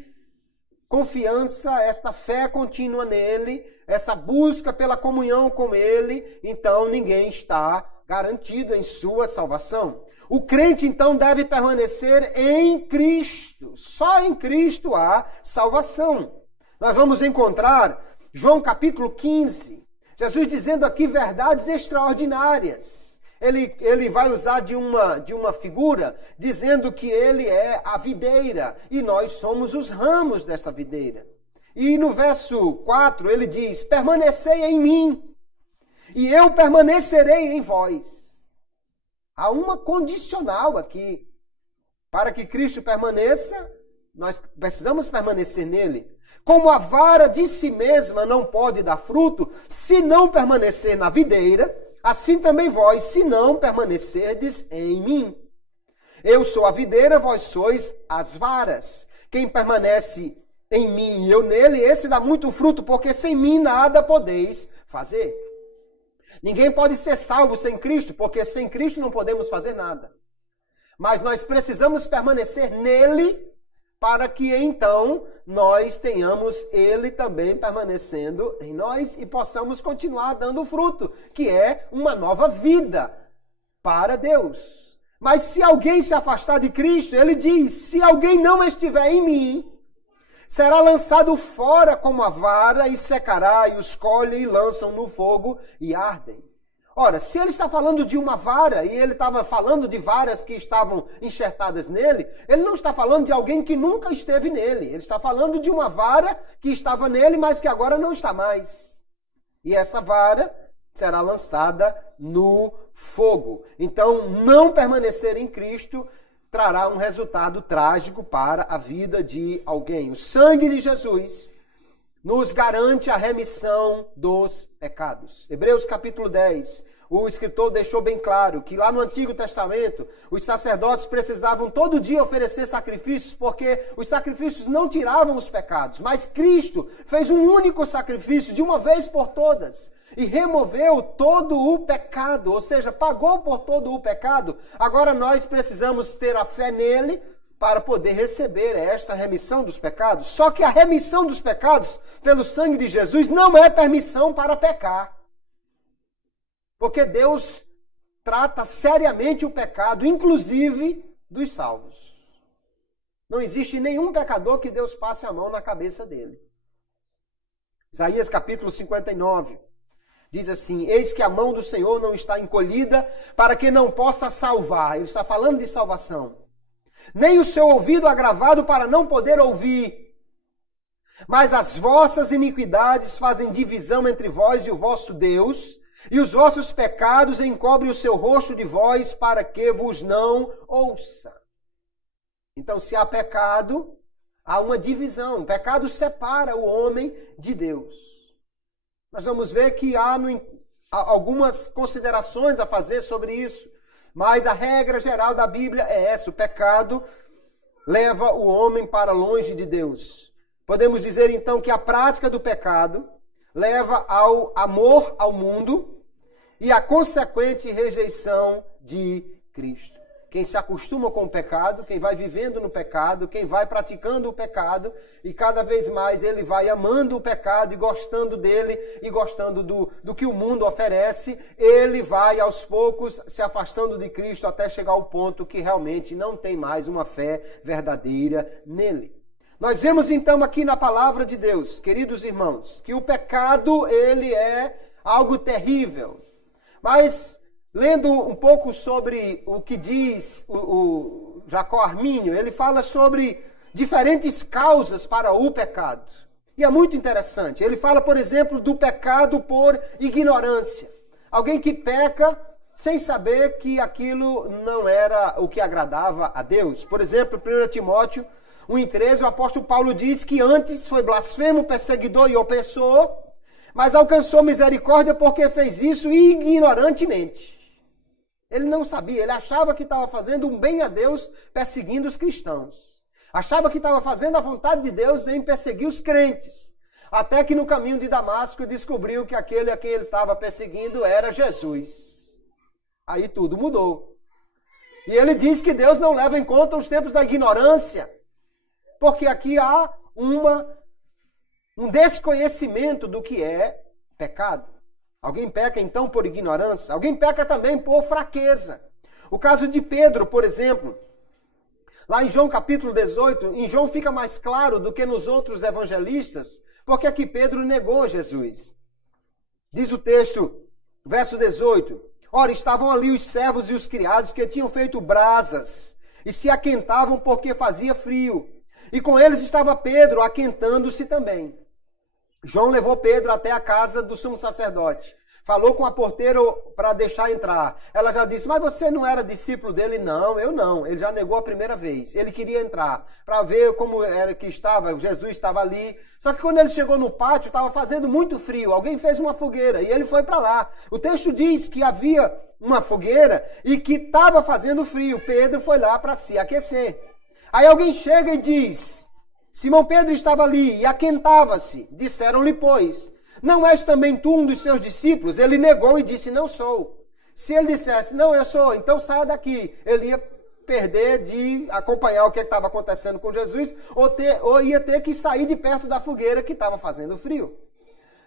confiança, esta fé contínua nele, essa busca pela comunhão com ele, então ninguém está garantido em sua salvação. O crente, então, deve permanecer em Cristo. Só em Cristo há salvação. Nós vamos encontrar João capítulo 15, Jesus dizendo aqui verdades extraordinárias. Ele vai usar de uma figura, dizendo que ele é a videira e nós somos os ramos desta videira. E no verso 4 ele diz, permanecei em mim e eu permanecerei em vós. Há uma condicional aqui. Para que Cristo permaneça, nós precisamos permanecer nele. Como a vara de si mesma não pode dar fruto, se não permanecer na videira, assim também vós, se não permanecerdes em mim. Eu sou a videira, vós sois as varas. Quem permanece em mim e eu nele, esse dá muito fruto, porque sem mim nada podeis fazer. Ninguém pode ser salvo sem Cristo, porque sem Cristo não podemos fazer nada. Mas nós precisamos permanecer nele, para que então nós tenhamos ele também permanecendo em nós e possamos continuar dando fruto, que é uma nova vida para Deus. Mas se alguém se afastar de Cristo, ele diz, se alguém não estiver em mim, será lançado fora como a vara e secará, e os colhem e lançam no fogo e ardem. Ora, se ele está falando de uma vara, e ele estava falando de varas que estavam enxertadas nele, ele não está falando de alguém que nunca esteve nele. Ele está falando de uma vara que estava nele, mas que agora não está mais. E essa vara será lançada no fogo. Então, não permanecer em Cristo trará um resultado trágico para a vida de alguém. O sangue de Jesus nos garante a remissão dos pecados. Hebreus capítulo 10, o escritor deixou bem claro que lá no Antigo Testamento, os sacerdotes precisavam todo dia oferecer sacrifícios, porque os sacrifícios não tiravam os pecados. Mas Cristo fez um único sacrifício de uma vez por todas e removeu todo o pecado, ou seja, pagou por todo o pecado. Agora nós precisamos ter a fé nele, para poder receber esta remissão dos pecados. Só que a remissão dos pecados pelo sangue de Jesus não é permissão para pecar. Porque Deus trata seriamente o pecado, inclusive dos salvos. Não existe nenhum pecador que Deus passe a mão na cabeça dele. Isaías capítulo 59 diz assim, eis que a mão do Senhor não está encolhida para que não possa salvar. Ele está falando de salvação. Nem o seu ouvido agravado para não poder ouvir. Mas as vossas iniquidades fazem divisão entre vós e o vosso Deus, e os vossos pecados encobrem o seu rosto de vós para que vos não ouça. Então, se há pecado, há uma divisão. O pecado separa o homem de Deus. Nós vamos ver que há algumas considerações a fazer sobre isso. Mas a regra geral da Bíblia é essa. O pecado leva o homem para longe de Deus. Podemos dizer então que a prática do pecado leva ao amor ao mundo e à consequente rejeição de Cristo. Quem se acostuma com o pecado, quem vai vivendo no pecado, quem vai praticando o pecado, e cada vez mais ele vai amando o pecado e gostando dele e gostando do que o mundo oferece, ele vai aos poucos se afastando de Cristo até chegar ao ponto que realmente não tem mais uma fé verdadeira nele. Nós vemos então aqui na palavra de Deus, queridos irmãos, que o pecado ele é algo terrível, mas lendo um pouco sobre o que diz o Jacó Armínio, ele fala sobre diferentes causas para o pecado. E é muito interessante. Ele fala, por exemplo, do pecado por ignorância. Alguém que peca sem saber que aquilo não era o que agradava a Deus. Por exemplo, 1 Timóteo 1,13, o apóstolo Paulo diz que antes foi blasfemo, perseguidor e opressor, mas alcançou misericórdia porque fez isso ignorantemente. Ele não sabia, ele achava que estava fazendo um bem a Deus perseguindo os cristãos. Achava que estava fazendo a vontade de Deus em perseguir os crentes. até que no caminho de Damasco descobriu que aquele a quem ele estava perseguindo era Jesus. Aí tudo mudou. E ele diz que Deus não leva em conta os tempos da ignorância, porque aqui há um desconhecimento do que é pecado. Alguém peca então por ignorância, alguém peca também por fraqueza. O caso de Pedro, por exemplo, lá em João capítulo 18, em João fica mais claro do que nos outros evangelistas, porque aqui Pedro negou Jesus. Diz o texto, verso 18, ora, estavam ali os servos e os criados que tinham feito brasas e se aquentavam porque fazia frio. E com eles estava Pedro aquentando-se também. João levou Pedro até a casa do sumo sacerdote. Falou com a porteira para deixar entrar. Ela já disse, mas você não era discípulo dele? Não, eu não. Ele já negou a primeira vez. Ele queria entrar para ver como era que estava. Jesus estava ali. Só que quando ele chegou no pátio, estava fazendo muito frio. Alguém fez uma fogueira e ele foi para lá. O texto diz que havia uma fogueira e que estava fazendo frio. Pedro foi lá para se aquecer. Aí alguém chega e diz, Simão Pedro estava ali e aquentava-se. Disseram-lhe, pois, não és também tu um dos seus discípulos? Ele negou e disse, não sou. Se ele dissesse, não, eu sou, então saia daqui. Ele ia perder de acompanhar o que estava acontecendo com Jesus, ou ia ter que sair de perto da fogueira que estava fazendo frio.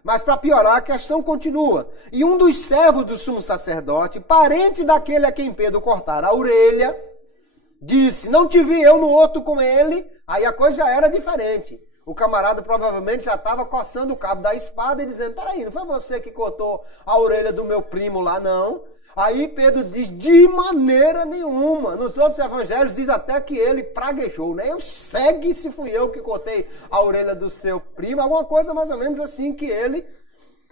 Mas para piorar, a questão continua. E um dos servos do sumo sacerdote, parente daquele a quem Pedro cortara a orelha, disse, não te vi eu no outro com ele. Aí a coisa já era diferente. O camarada provavelmente já estava coçando o cabo da espada e dizendo, peraí, não foi você que cortou a orelha do meu primo lá, não? Aí Pedro diz, de maneira nenhuma. Nos outros evangelhos diz até que ele praguejou, né? Eu segue se fui eu que cortei a orelha do seu primo. Alguma coisa mais ou menos assim que ele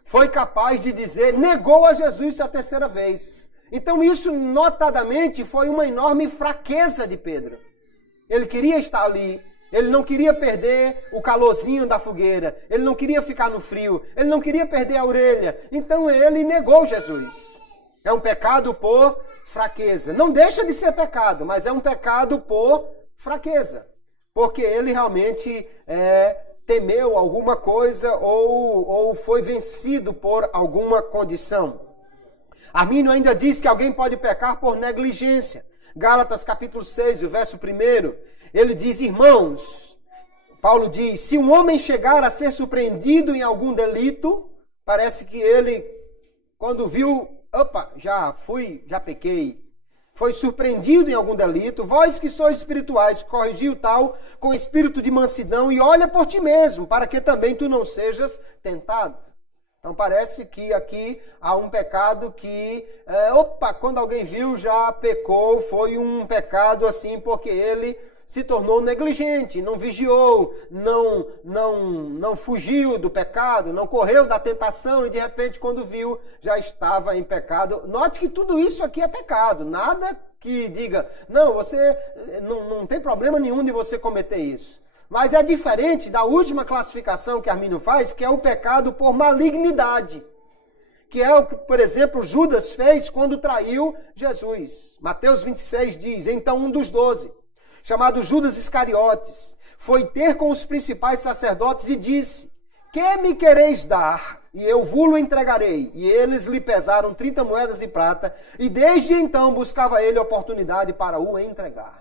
foi capaz de dizer, negou a Jesus a terceira vez. Então isso notadamente foi uma enorme fraqueza de Pedro. Ele queria estar ali. Ele não queria perder o calorzinho da fogueira. Ele não queria ficar no frio. Ele não queria perder a orelha. Então ele negou Jesus. É um pecado por fraqueza. Não deixa de ser pecado, mas é um pecado por fraqueza. Porque ele realmente temeu alguma coisa ou foi vencido por alguma condição. Armínio ainda diz que alguém pode pecar por negligência. Gálatas capítulo 6, o verso 1, ele diz, irmãos, Paulo diz, se um homem chegar a ser surpreendido em algum delito, parece que ele, quando viu, opa, já pequei, foi surpreendido em algum delito, vós que sois espirituais, corrigiu tal com espírito de mansidão e olha por ti mesmo, para que também tu não sejas tentado. Então parece que aqui há um pecado que, quando alguém viu já pecou, foi um pecado assim porque ele se tornou negligente, não vigiou, não fugiu do pecado, não correu da tentação e de repente quando viu já estava em pecado. Note que tudo isso aqui é pecado, nada que diga, não, você não tem problema nenhum de você cometer isso. Mas é diferente da última classificação que Armínio faz, que é o pecado por malignidade. Que é o que, por exemplo, Judas fez quando traiu Jesus. Mateus 26 diz, então um dos 12, chamado Judas Iscariotes, foi ter com os principais sacerdotes e disse, que me quereis dar? E eu vos-lo entregarei. E eles lhe pesaram 30 moedas de prata, e desde então buscava ele oportunidade para o entregar.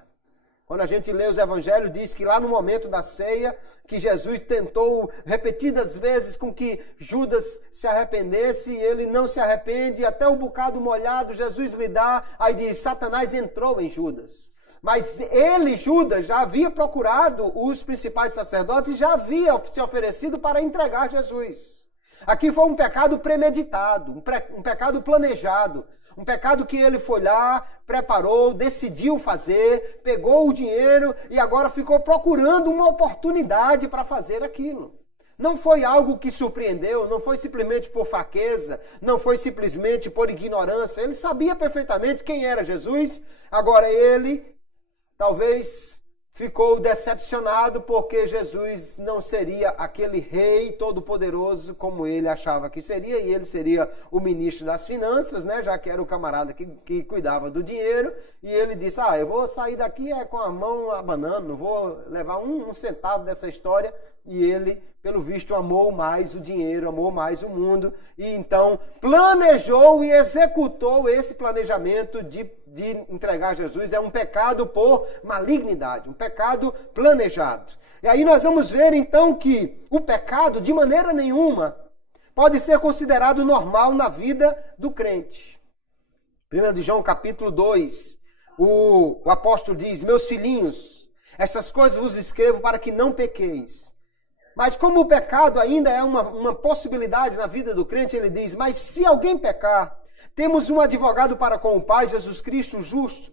Quando a gente lê os evangelhos, diz que lá no momento da ceia, que Jesus tentou repetidas vezes com que Judas se arrependesse, e ele não se arrepende, até o bocado molhado Jesus lhe dá, aí diz, Satanás entrou em Judas. Mas ele, Judas, já havia procurado os principais sacerdotes e já havia se oferecido para entregar Jesus. Aqui foi um pecado premeditado, um pecado planejado. Um pecado que ele foi lá, preparou, decidiu fazer, pegou o dinheiro e agora ficou procurando uma oportunidade para fazer aquilo. Não foi algo que surpreendeu, não foi simplesmente por fraqueza, não foi simplesmente por ignorância. Ele sabia perfeitamente quem era Jesus, agora ele talvez ficou decepcionado porque Jesus não seria aquele rei todo-poderoso como ele achava que seria, e ele seria o ministro das finanças, né, já que era o camarada que cuidava do dinheiro, e ele disse, eu vou sair daqui com a mão abanando, não vou levar um centavo dessa história, e ele, pelo visto, amou mais o dinheiro, amou mais o mundo, e então planejou e executou esse planejamento de entregar Jesus. É um pecado por malignidade, um pecado planejado. E aí nós vamos ver então que o pecado, de maneira nenhuma, pode ser considerado normal na vida do crente. 1 de João capítulo 2, o apóstolo diz: meus filhinhos, essas coisas vos escrevo para que não pequeis. Mas como o pecado ainda é uma possibilidade na vida do crente, ele diz: mas se alguém pecar, temos um advogado para com o Pai, Jesus Cristo, o justo.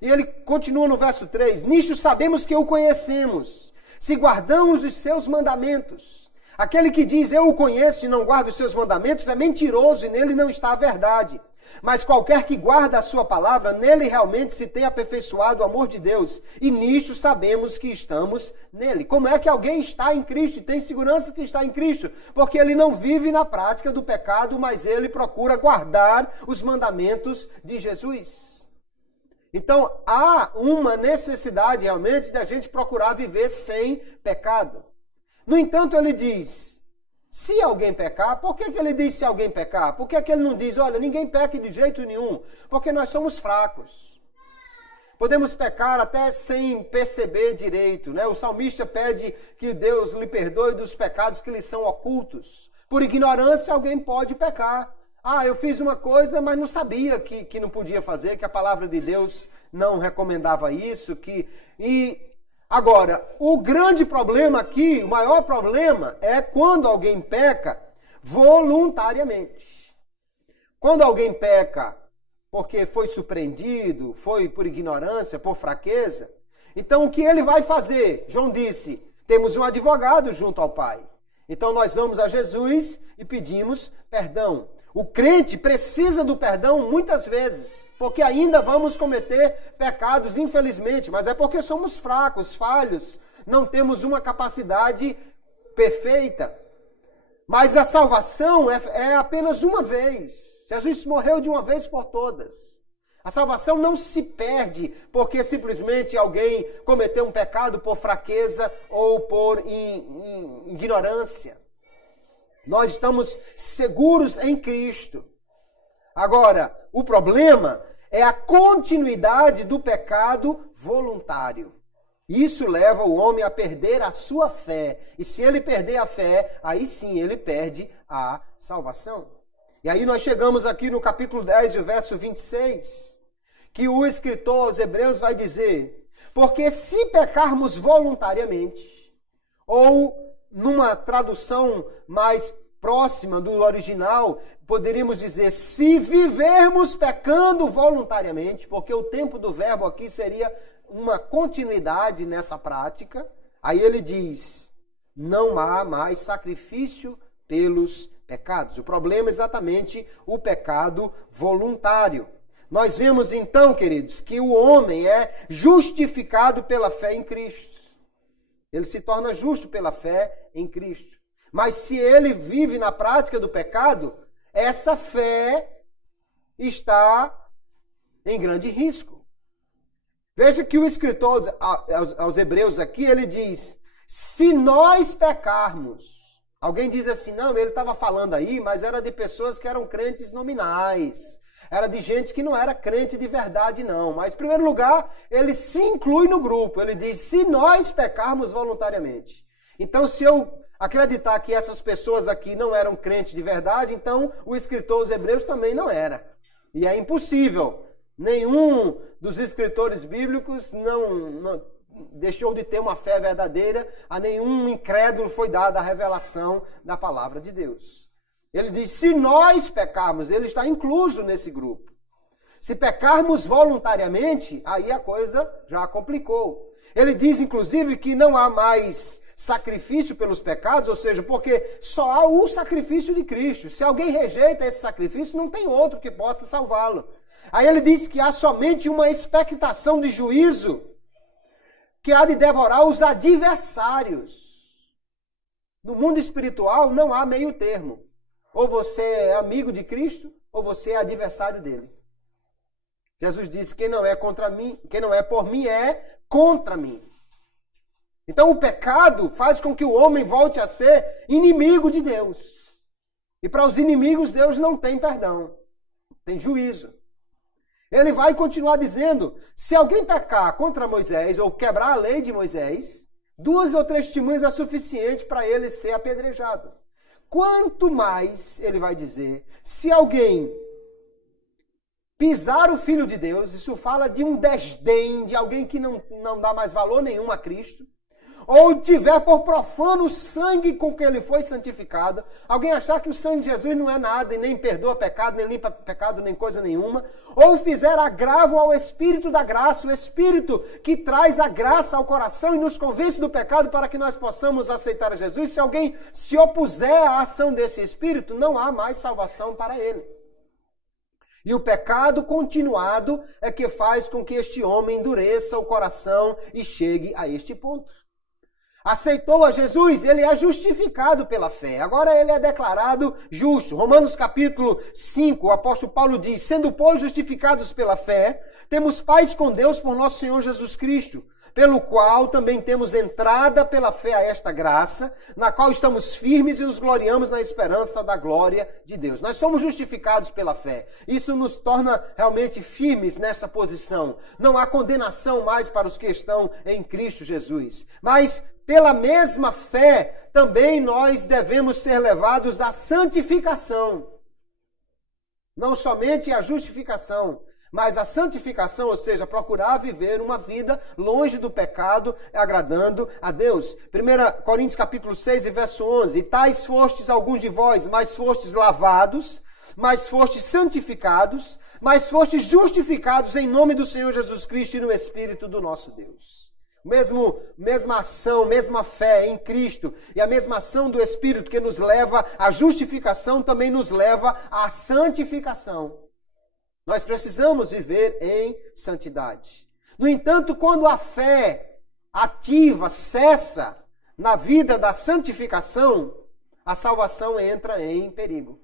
E ele continua no verso 3, nisto sabemos que o conhecemos, se guardamos os seus mandamentos. Aquele que diz, eu o conheço e não guarda os seus mandamentos, é mentiroso e nele não está a verdade. Mas qualquer que guarda a sua palavra, nele realmente se tem aperfeiçoado o amor de Deus. E nisto sabemos que estamos nele. Como é que alguém está em Cristo e tem segurança que está em Cristo? Porque ele não vive na prática do pecado, mas ele procura guardar os mandamentos de Jesus. Então, há uma necessidade realmente de a gente procurar viver sem pecado. No entanto, ele diz, se alguém pecar, por que ele diz se alguém pecar? Por que ele não diz, olha, ninguém peque de jeito nenhum? Porque nós somos fracos. Podemos pecar até sem perceber direito, né? O salmista pede que Deus lhe perdoe dos pecados que lhe são ocultos. Por ignorância, alguém pode pecar. Ah, eu fiz uma coisa, mas não sabia que não podia fazer, que a palavra de Deus não recomendava isso. Agora, o grande problema aqui, o maior problema, é quando alguém peca voluntariamente. Quando alguém peca porque foi surpreendido, foi por ignorância, por fraqueza, então o que ele vai fazer? João disse, temos um advogado junto ao Pai. Então nós vamos a Jesus e pedimos perdão. O crente precisa do perdão muitas vezes, porque ainda vamos cometer pecados, infelizmente, mas é porque somos fracos, falhos, não temos uma capacidade perfeita. Mas a salvação é apenas uma vez. Jesus morreu de uma vez por todas. A salvação não se perde porque simplesmente alguém cometeu um pecado por fraqueza ou por ignorância. Nós estamos seguros em Cristo. Agora, o problema é a continuidade do pecado voluntário. Isso leva o homem a perder a sua fé. E se ele perder a fé, aí sim ele perde a salvação. E aí nós chegamos aqui no capítulo 10, o verso 26, que o escritor aos Hebreus vai dizer, porque se pecarmos voluntariamente, ou numa tradução mais próxima do original, poderíamos dizer, se vivermos pecando voluntariamente, porque o tempo do verbo aqui seria uma continuidade nessa prática, aí ele diz, não há mais sacrifício pelos pecados. O problema é exatamente o pecado voluntário. Nós vemos então, queridos, que o homem é justificado pela fé em Cristo. Ele se torna justo pela fé em Cristo. Mas se ele vive na prática do pecado, essa fé está em grande risco. Veja que o escritor aos Hebreus aqui, ele diz, se nós pecarmos, alguém diz assim, não, ele estava falando aí, mas era de pessoas que eram crentes nominais, era de gente que não era crente de verdade não, mas em primeiro lugar, ele se inclui no grupo, ele diz, se nós pecarmos voluntariamente. Então, se eu acreditar que essas pessoas aqui não eram crentes de verdade, então o escritor aos Hebreus também não era. E é impossível. Nenhum dos escritores bíblicos não deixou de ter uma fé verdadeira, a nenhum incrédulo foi dada a revelação da palavra de Deus. Ele diz, se nós pecarmos, ele está incluso nesse grupo. Se pecarmos voluntariamente, aí a coisa já complicou. Ele diz, inclusive, que não há mais sacrifício pelos pecados, ou seja, porque só há o sacrifício de Cristo. Se alguém rejeita esse sacrifício, não tem outro que possa salvá-lo. Aí ele diz que há somente uma expectação de juízo que há de devorar os adversários. No mundo espiritual não há meio termo. Ou você é amigo de Cristo, ou você é adversário dele. Jesus disse, quem não é contra mim, quem não é por mim é contra mim. Então o pecado faz com que o homem volte a ser inimigo de Deus. E para os inimigos Deus não tem perdão, tem juízo. Ele vai continuar dizendo, se alguém pecar contra Moisés ou quebrar a lei de Moisés, 2 ou 3 testemunhas é suficiente para ele ser apedrejado. Quanto mais, ele vai dizer, se alguém pisar o Filho de Deus, isso fala de um desdém, de alguém que não dá mais valor nenhum a Cristo, ou tiver por profano o sangue com que ele foi santificado, alguém achar que o sangue de Jesus não é nada e nem perdoa pecado, nem limpa pecado, nem coisa nenhuma, ou fizer agravo ao Espírito da graça, o Espírito que traz a graça ao coração e nos convence do pecado para que nós possamos aceitar a Jesus, se alguém se opuser à ação desse Espírito, não há mais salvação para ele. E o pecado continuado é que faz com que este homem endureça o coração e chegue a este ponto. Aceitou a Jesus, ele é justificado pela fé. Agora ele é declarado justo. Romanos capítulo 5, o apóstolo Paulo diz, sendo, pois, justificados pela fé, temos paz com Deus por nosso Senhor Jesus Cristo, pelo qual também temos entrada pela fé a esta graça, na qual estamos firmes e nos gloriamos na esperança da glória de Deus. Nós somos justificados pela fé. Isso nos torna realmente firmes nessa posição. Não há condenação mais para os que estão em Cristo Jesus. Mas, pela mesma fé, também nós devemos ser levados à santificação. Não somente à justificação, mas a santificação, ou seja, procurar viver uma vida longe do pecado, agradando a Deus. 1 Coríntios capítulo 6, verso 11. E tais fostes alguns de vós, mas fostes lavados, mas fostes santificados, mas fostes justificados em nome do Senhor Jesus Cristo e no Espírito do nosso Deus. Mesma ação, mesma fé em Cristo e a mesma ação do Espírito que nos leva à justificação também nos leva à santificação. Nós precisamos viver em santidade. No entanto, quando a fé ativa cessa na vida da santificação, a salvação entra em perigo.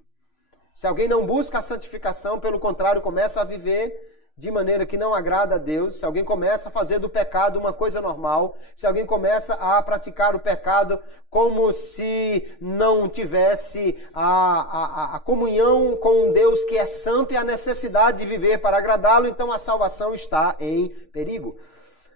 Se alguém não busca a santificação, pelo contrário, começa a viver de maneira que não agrada a Deus, se alguém começa a fazer do pecado uma coisa normal, se alguém começa a praticar o pecado como se não tivesse a comunhão com um Deus que é santo e a necessidade de viver para agradá-lo, então a salvação está em perigo.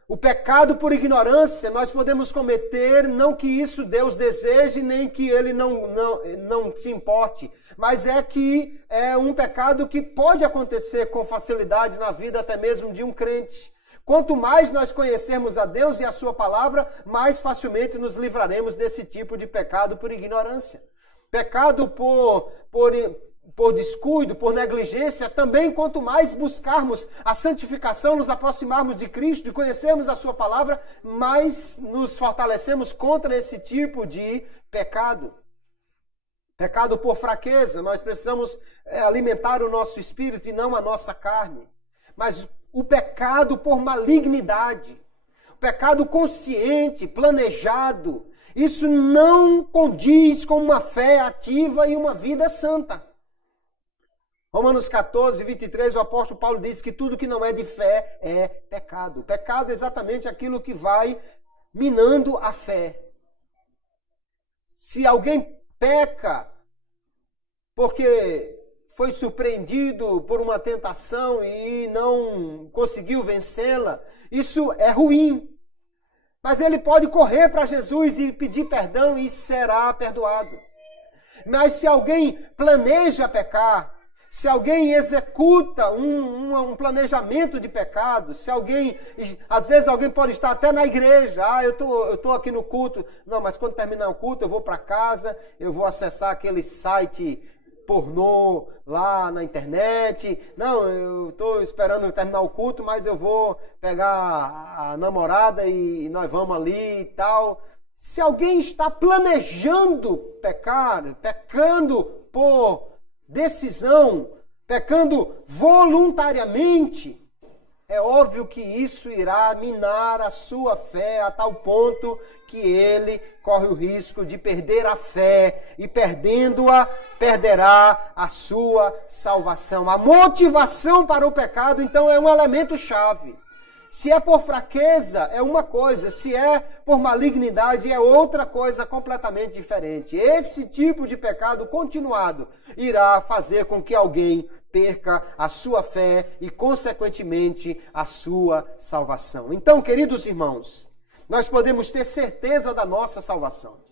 O pecado por ignorância nós podemos cometer, não que isso Deus deseje, nem que Ele não se importe, mas é que é um pecado que pode acontecer com facilidade na vida até mesmo de um crente. Quanto mais nós conhecermos a Deus e a Sua palavra, mais facilmente nos livraremos desse tipo de pecado por ignorância. Pecado por descuido, por negligência, também quanto mais buscarmos a santificação, nos aproximarmos de Cristo e conhecermos a Sua palavra, mais nos fortalecemos contra esse tipo de pecado. Pecado por fraqueza, nós precisamos alimentar o nosso espírito e não a nossa carne. Mas o pecado por malignidade, o pecado consciente, planejado, isso não condiz com uma fé ativa e uma vida santa. Romanos 14, 23, o apóstolo Paulo diz que tudo que não é de fé é pecado. O pecado é exatamente aquilo que vai minando a fé. Se alguém peca porque foi surpreendido por uma tentação e não conseguiu vencê-la, isso é ruim. Mas ele pode correr para Jesus e pedir perdão e será perdoado. Mas se alguém planeja pecar, se alguém executa um planejamento de pecado, se alguém, às vezes alguém pode estar até na igreja, eu tô aqui no culto, não, mas quando terminar o culto eu vou para casa, eu vou acessar aquele site pornô lá na internet, não, eu estou esperando terminar o culto, mas eu vou pegar a namorada e nós vamos ali e tal. Se alguém está planejando pecar, pecando por decisão, pecando voluntariamente, é óbvio que isso irá minar a sua fé a tal ponto que ele corre o risco de perder a fé e, perdendo-a, perderá a sua salvação. A motivação para o pecado, então, é um elemento chave. Se é por fraqueza, é uma coisa. Se é por malignidade, é outra coisa completamente diferente. Esse tipo de pecado continuado irá fazer com que alguém perca a sua fé e, consequentemente, a sua salvação. Então, queridos irmãos, nós podemos ter certeza da nossa salvação.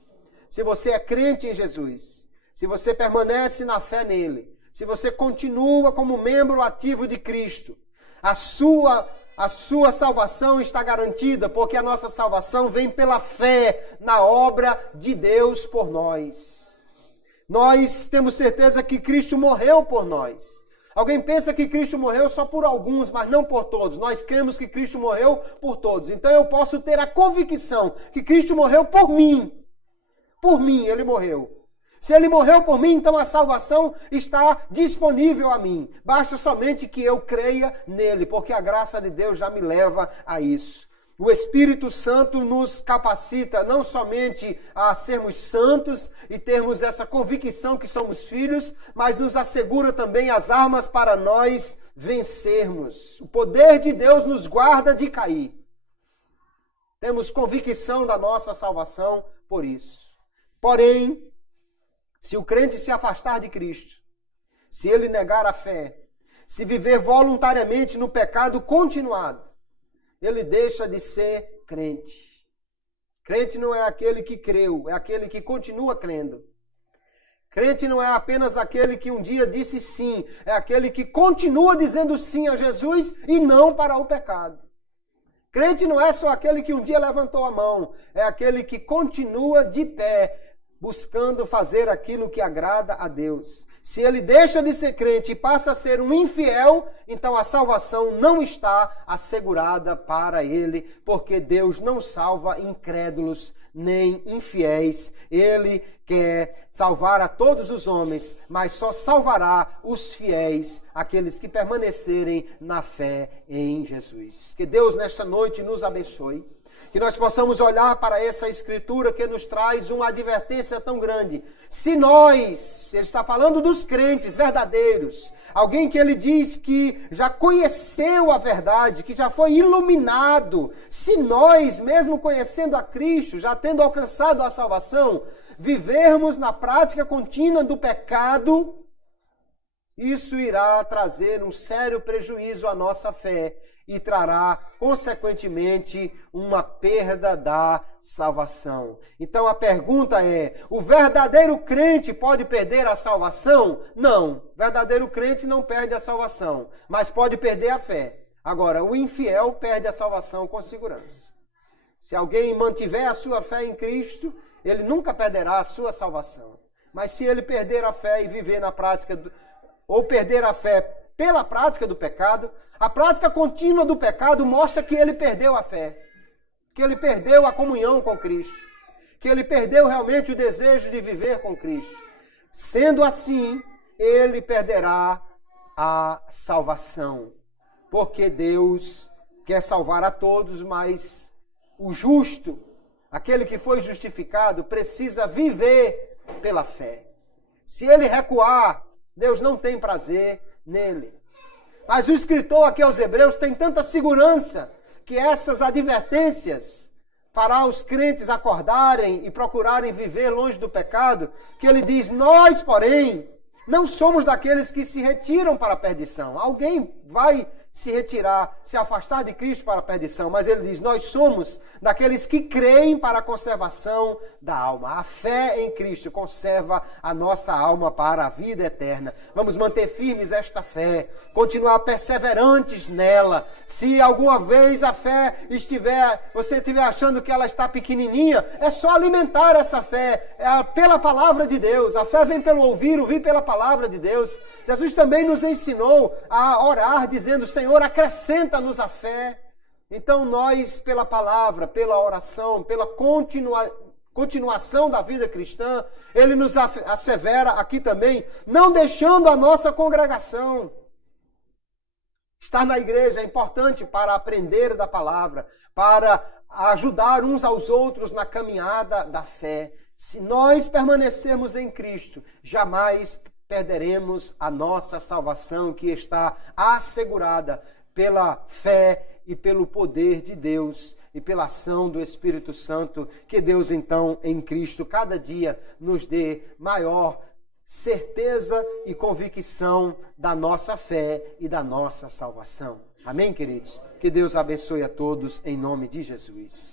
Se você é crente em Jesus, se você permanece na fé nele, se você continua como membro ativo de Cristo, a sua salvação está garantida, porque a nossa salvação vem pela fé na obra de Deus por nós. Nós temos certeza que Cristo morreu por nós. Alguém pensa que Cristo morreu só por alguns, mas não por todos. Nós cremos que Cristo morreu por todos. Então eu posso ter a convicção que Cristo morreu por mim. Por mim, ele morreu. Se ele morreu por mim, então a salvação está disponível a mim. Basta somente que eu creia nele, porque a graça de Deus já me leva a isso. O Espírito Santo nos capacita não somente a sermos santos e termos essa convicção que somos filhos, mas nos assegura também as armas para nós vencermos. O poder de Deus nos guarda de cair. Temos convicção da nossa salvação por isso. Porém, se o crente se afastar de Cristo, se ele negar a fé, se viver voluntariamente no pecado continuado, ele deixa de ser crente. Crente não é aquele que creu, é aquele que continua crendo. Crente não é apenas aquele que um dia disse sim, é aquele que continua dizendo sim a Jesus e não para o pecado. Crente não é só aquele que um dia levantou a mão, é aquele que continua de pé, buscando fazer aquilo que agrada a Deus. Se ele deixa de ser crente e passa a ser um infiel, então a salvação não está assegurada para ele, porque Deus não salva incrédulos nem infiéis. Ele quer salvar a todos os homens, mas só salvará os fiéis, aqueles que permanecerem na fé em Jesus. Que Deus nesta noite nos abençoe. Que nós possamos olhar para essa escritura que nos traz uma advertência tão grande. Se nós, ele está falando dos crentes verdadeiros, alguém que ele diz que já conheceu a verdade, que já foi iluminado, se nós, mesmo conhecendo a Cristo, já tendo alcançado a salvação, vivermos na prática contínua do pecado, isso irá trazer um sério prejuízo à nossa fé e trará, consequentemente, uma perda da salvação. Então a pergunta é, o verdadeiro crente pode perder a salvação? Não, o verdadeiro crente não perde a salvação, mas pode perder a fé. Agora, o infiel perde a salvação com segurança. Se alguém mantiver a sua fé em Cristo, ele nunca perderá a sua salvação. Mas se ele perder a fé e viver na prática, ou perder a fé pela prática do pecado, a prática contínua do pecado mostra que ele perdeu a fé, que ele perdeu a comunhão com Cristo, que ele perdeu realmente o desejo de viver com Cristo. Sendo assim, ele perderá a salvação, porque Deus quer salvar a todos, mas o justo, aquele que foi justificado, precisa viver pela fé. Se ele recuar, Deus não tem prazer nele. Mas o escritor aqui aos Hebreus tem tanta segurança que essas advertências fará os crentes acordarem e procurarem viver longe do pecado, que ele diz, nós, porém, não somos daqueles que se retiram para a perdição. Alguém vai se retirar, se afastar de Cristo para a perdição, mas ele diz, nós somos daqueles que creem para a conservação da alma. A fé em Cristo conserva a nossa alma para a vida eterna. Vamos manter firmes esta fé, continuar perseverantes nela. Se alguma vez a fé você estiver achando que ela está pequenininha, é só alimentar essa fé pela palavra de Deus. A fé vem pelo ouvir pela palavra de Deus. Jesus também nos ensinou a orar dizendo, Senhor, acrescenta-nos a fé. Então nós, pela palavra, pela oração, pela continuação da vida cristã, ele nos assevera aqui também, não deixando a nossa congregação. Estar na igreja é importante para aprender da palavra, para ajudar uns aos outros na caminhada da fé. Se nós permanecermos em Cristo, jamais perderemos a nossa salvação, que está assegurada pela fé e pelo poder de Deus e pela ação do Espírito Santo, que Deus então em Cristo cada dia nos dê maior certeza e convicção da nossa fé e da nossa salvação. Amém, queridos? Que Deus abençoe a todos em nome de Jesus.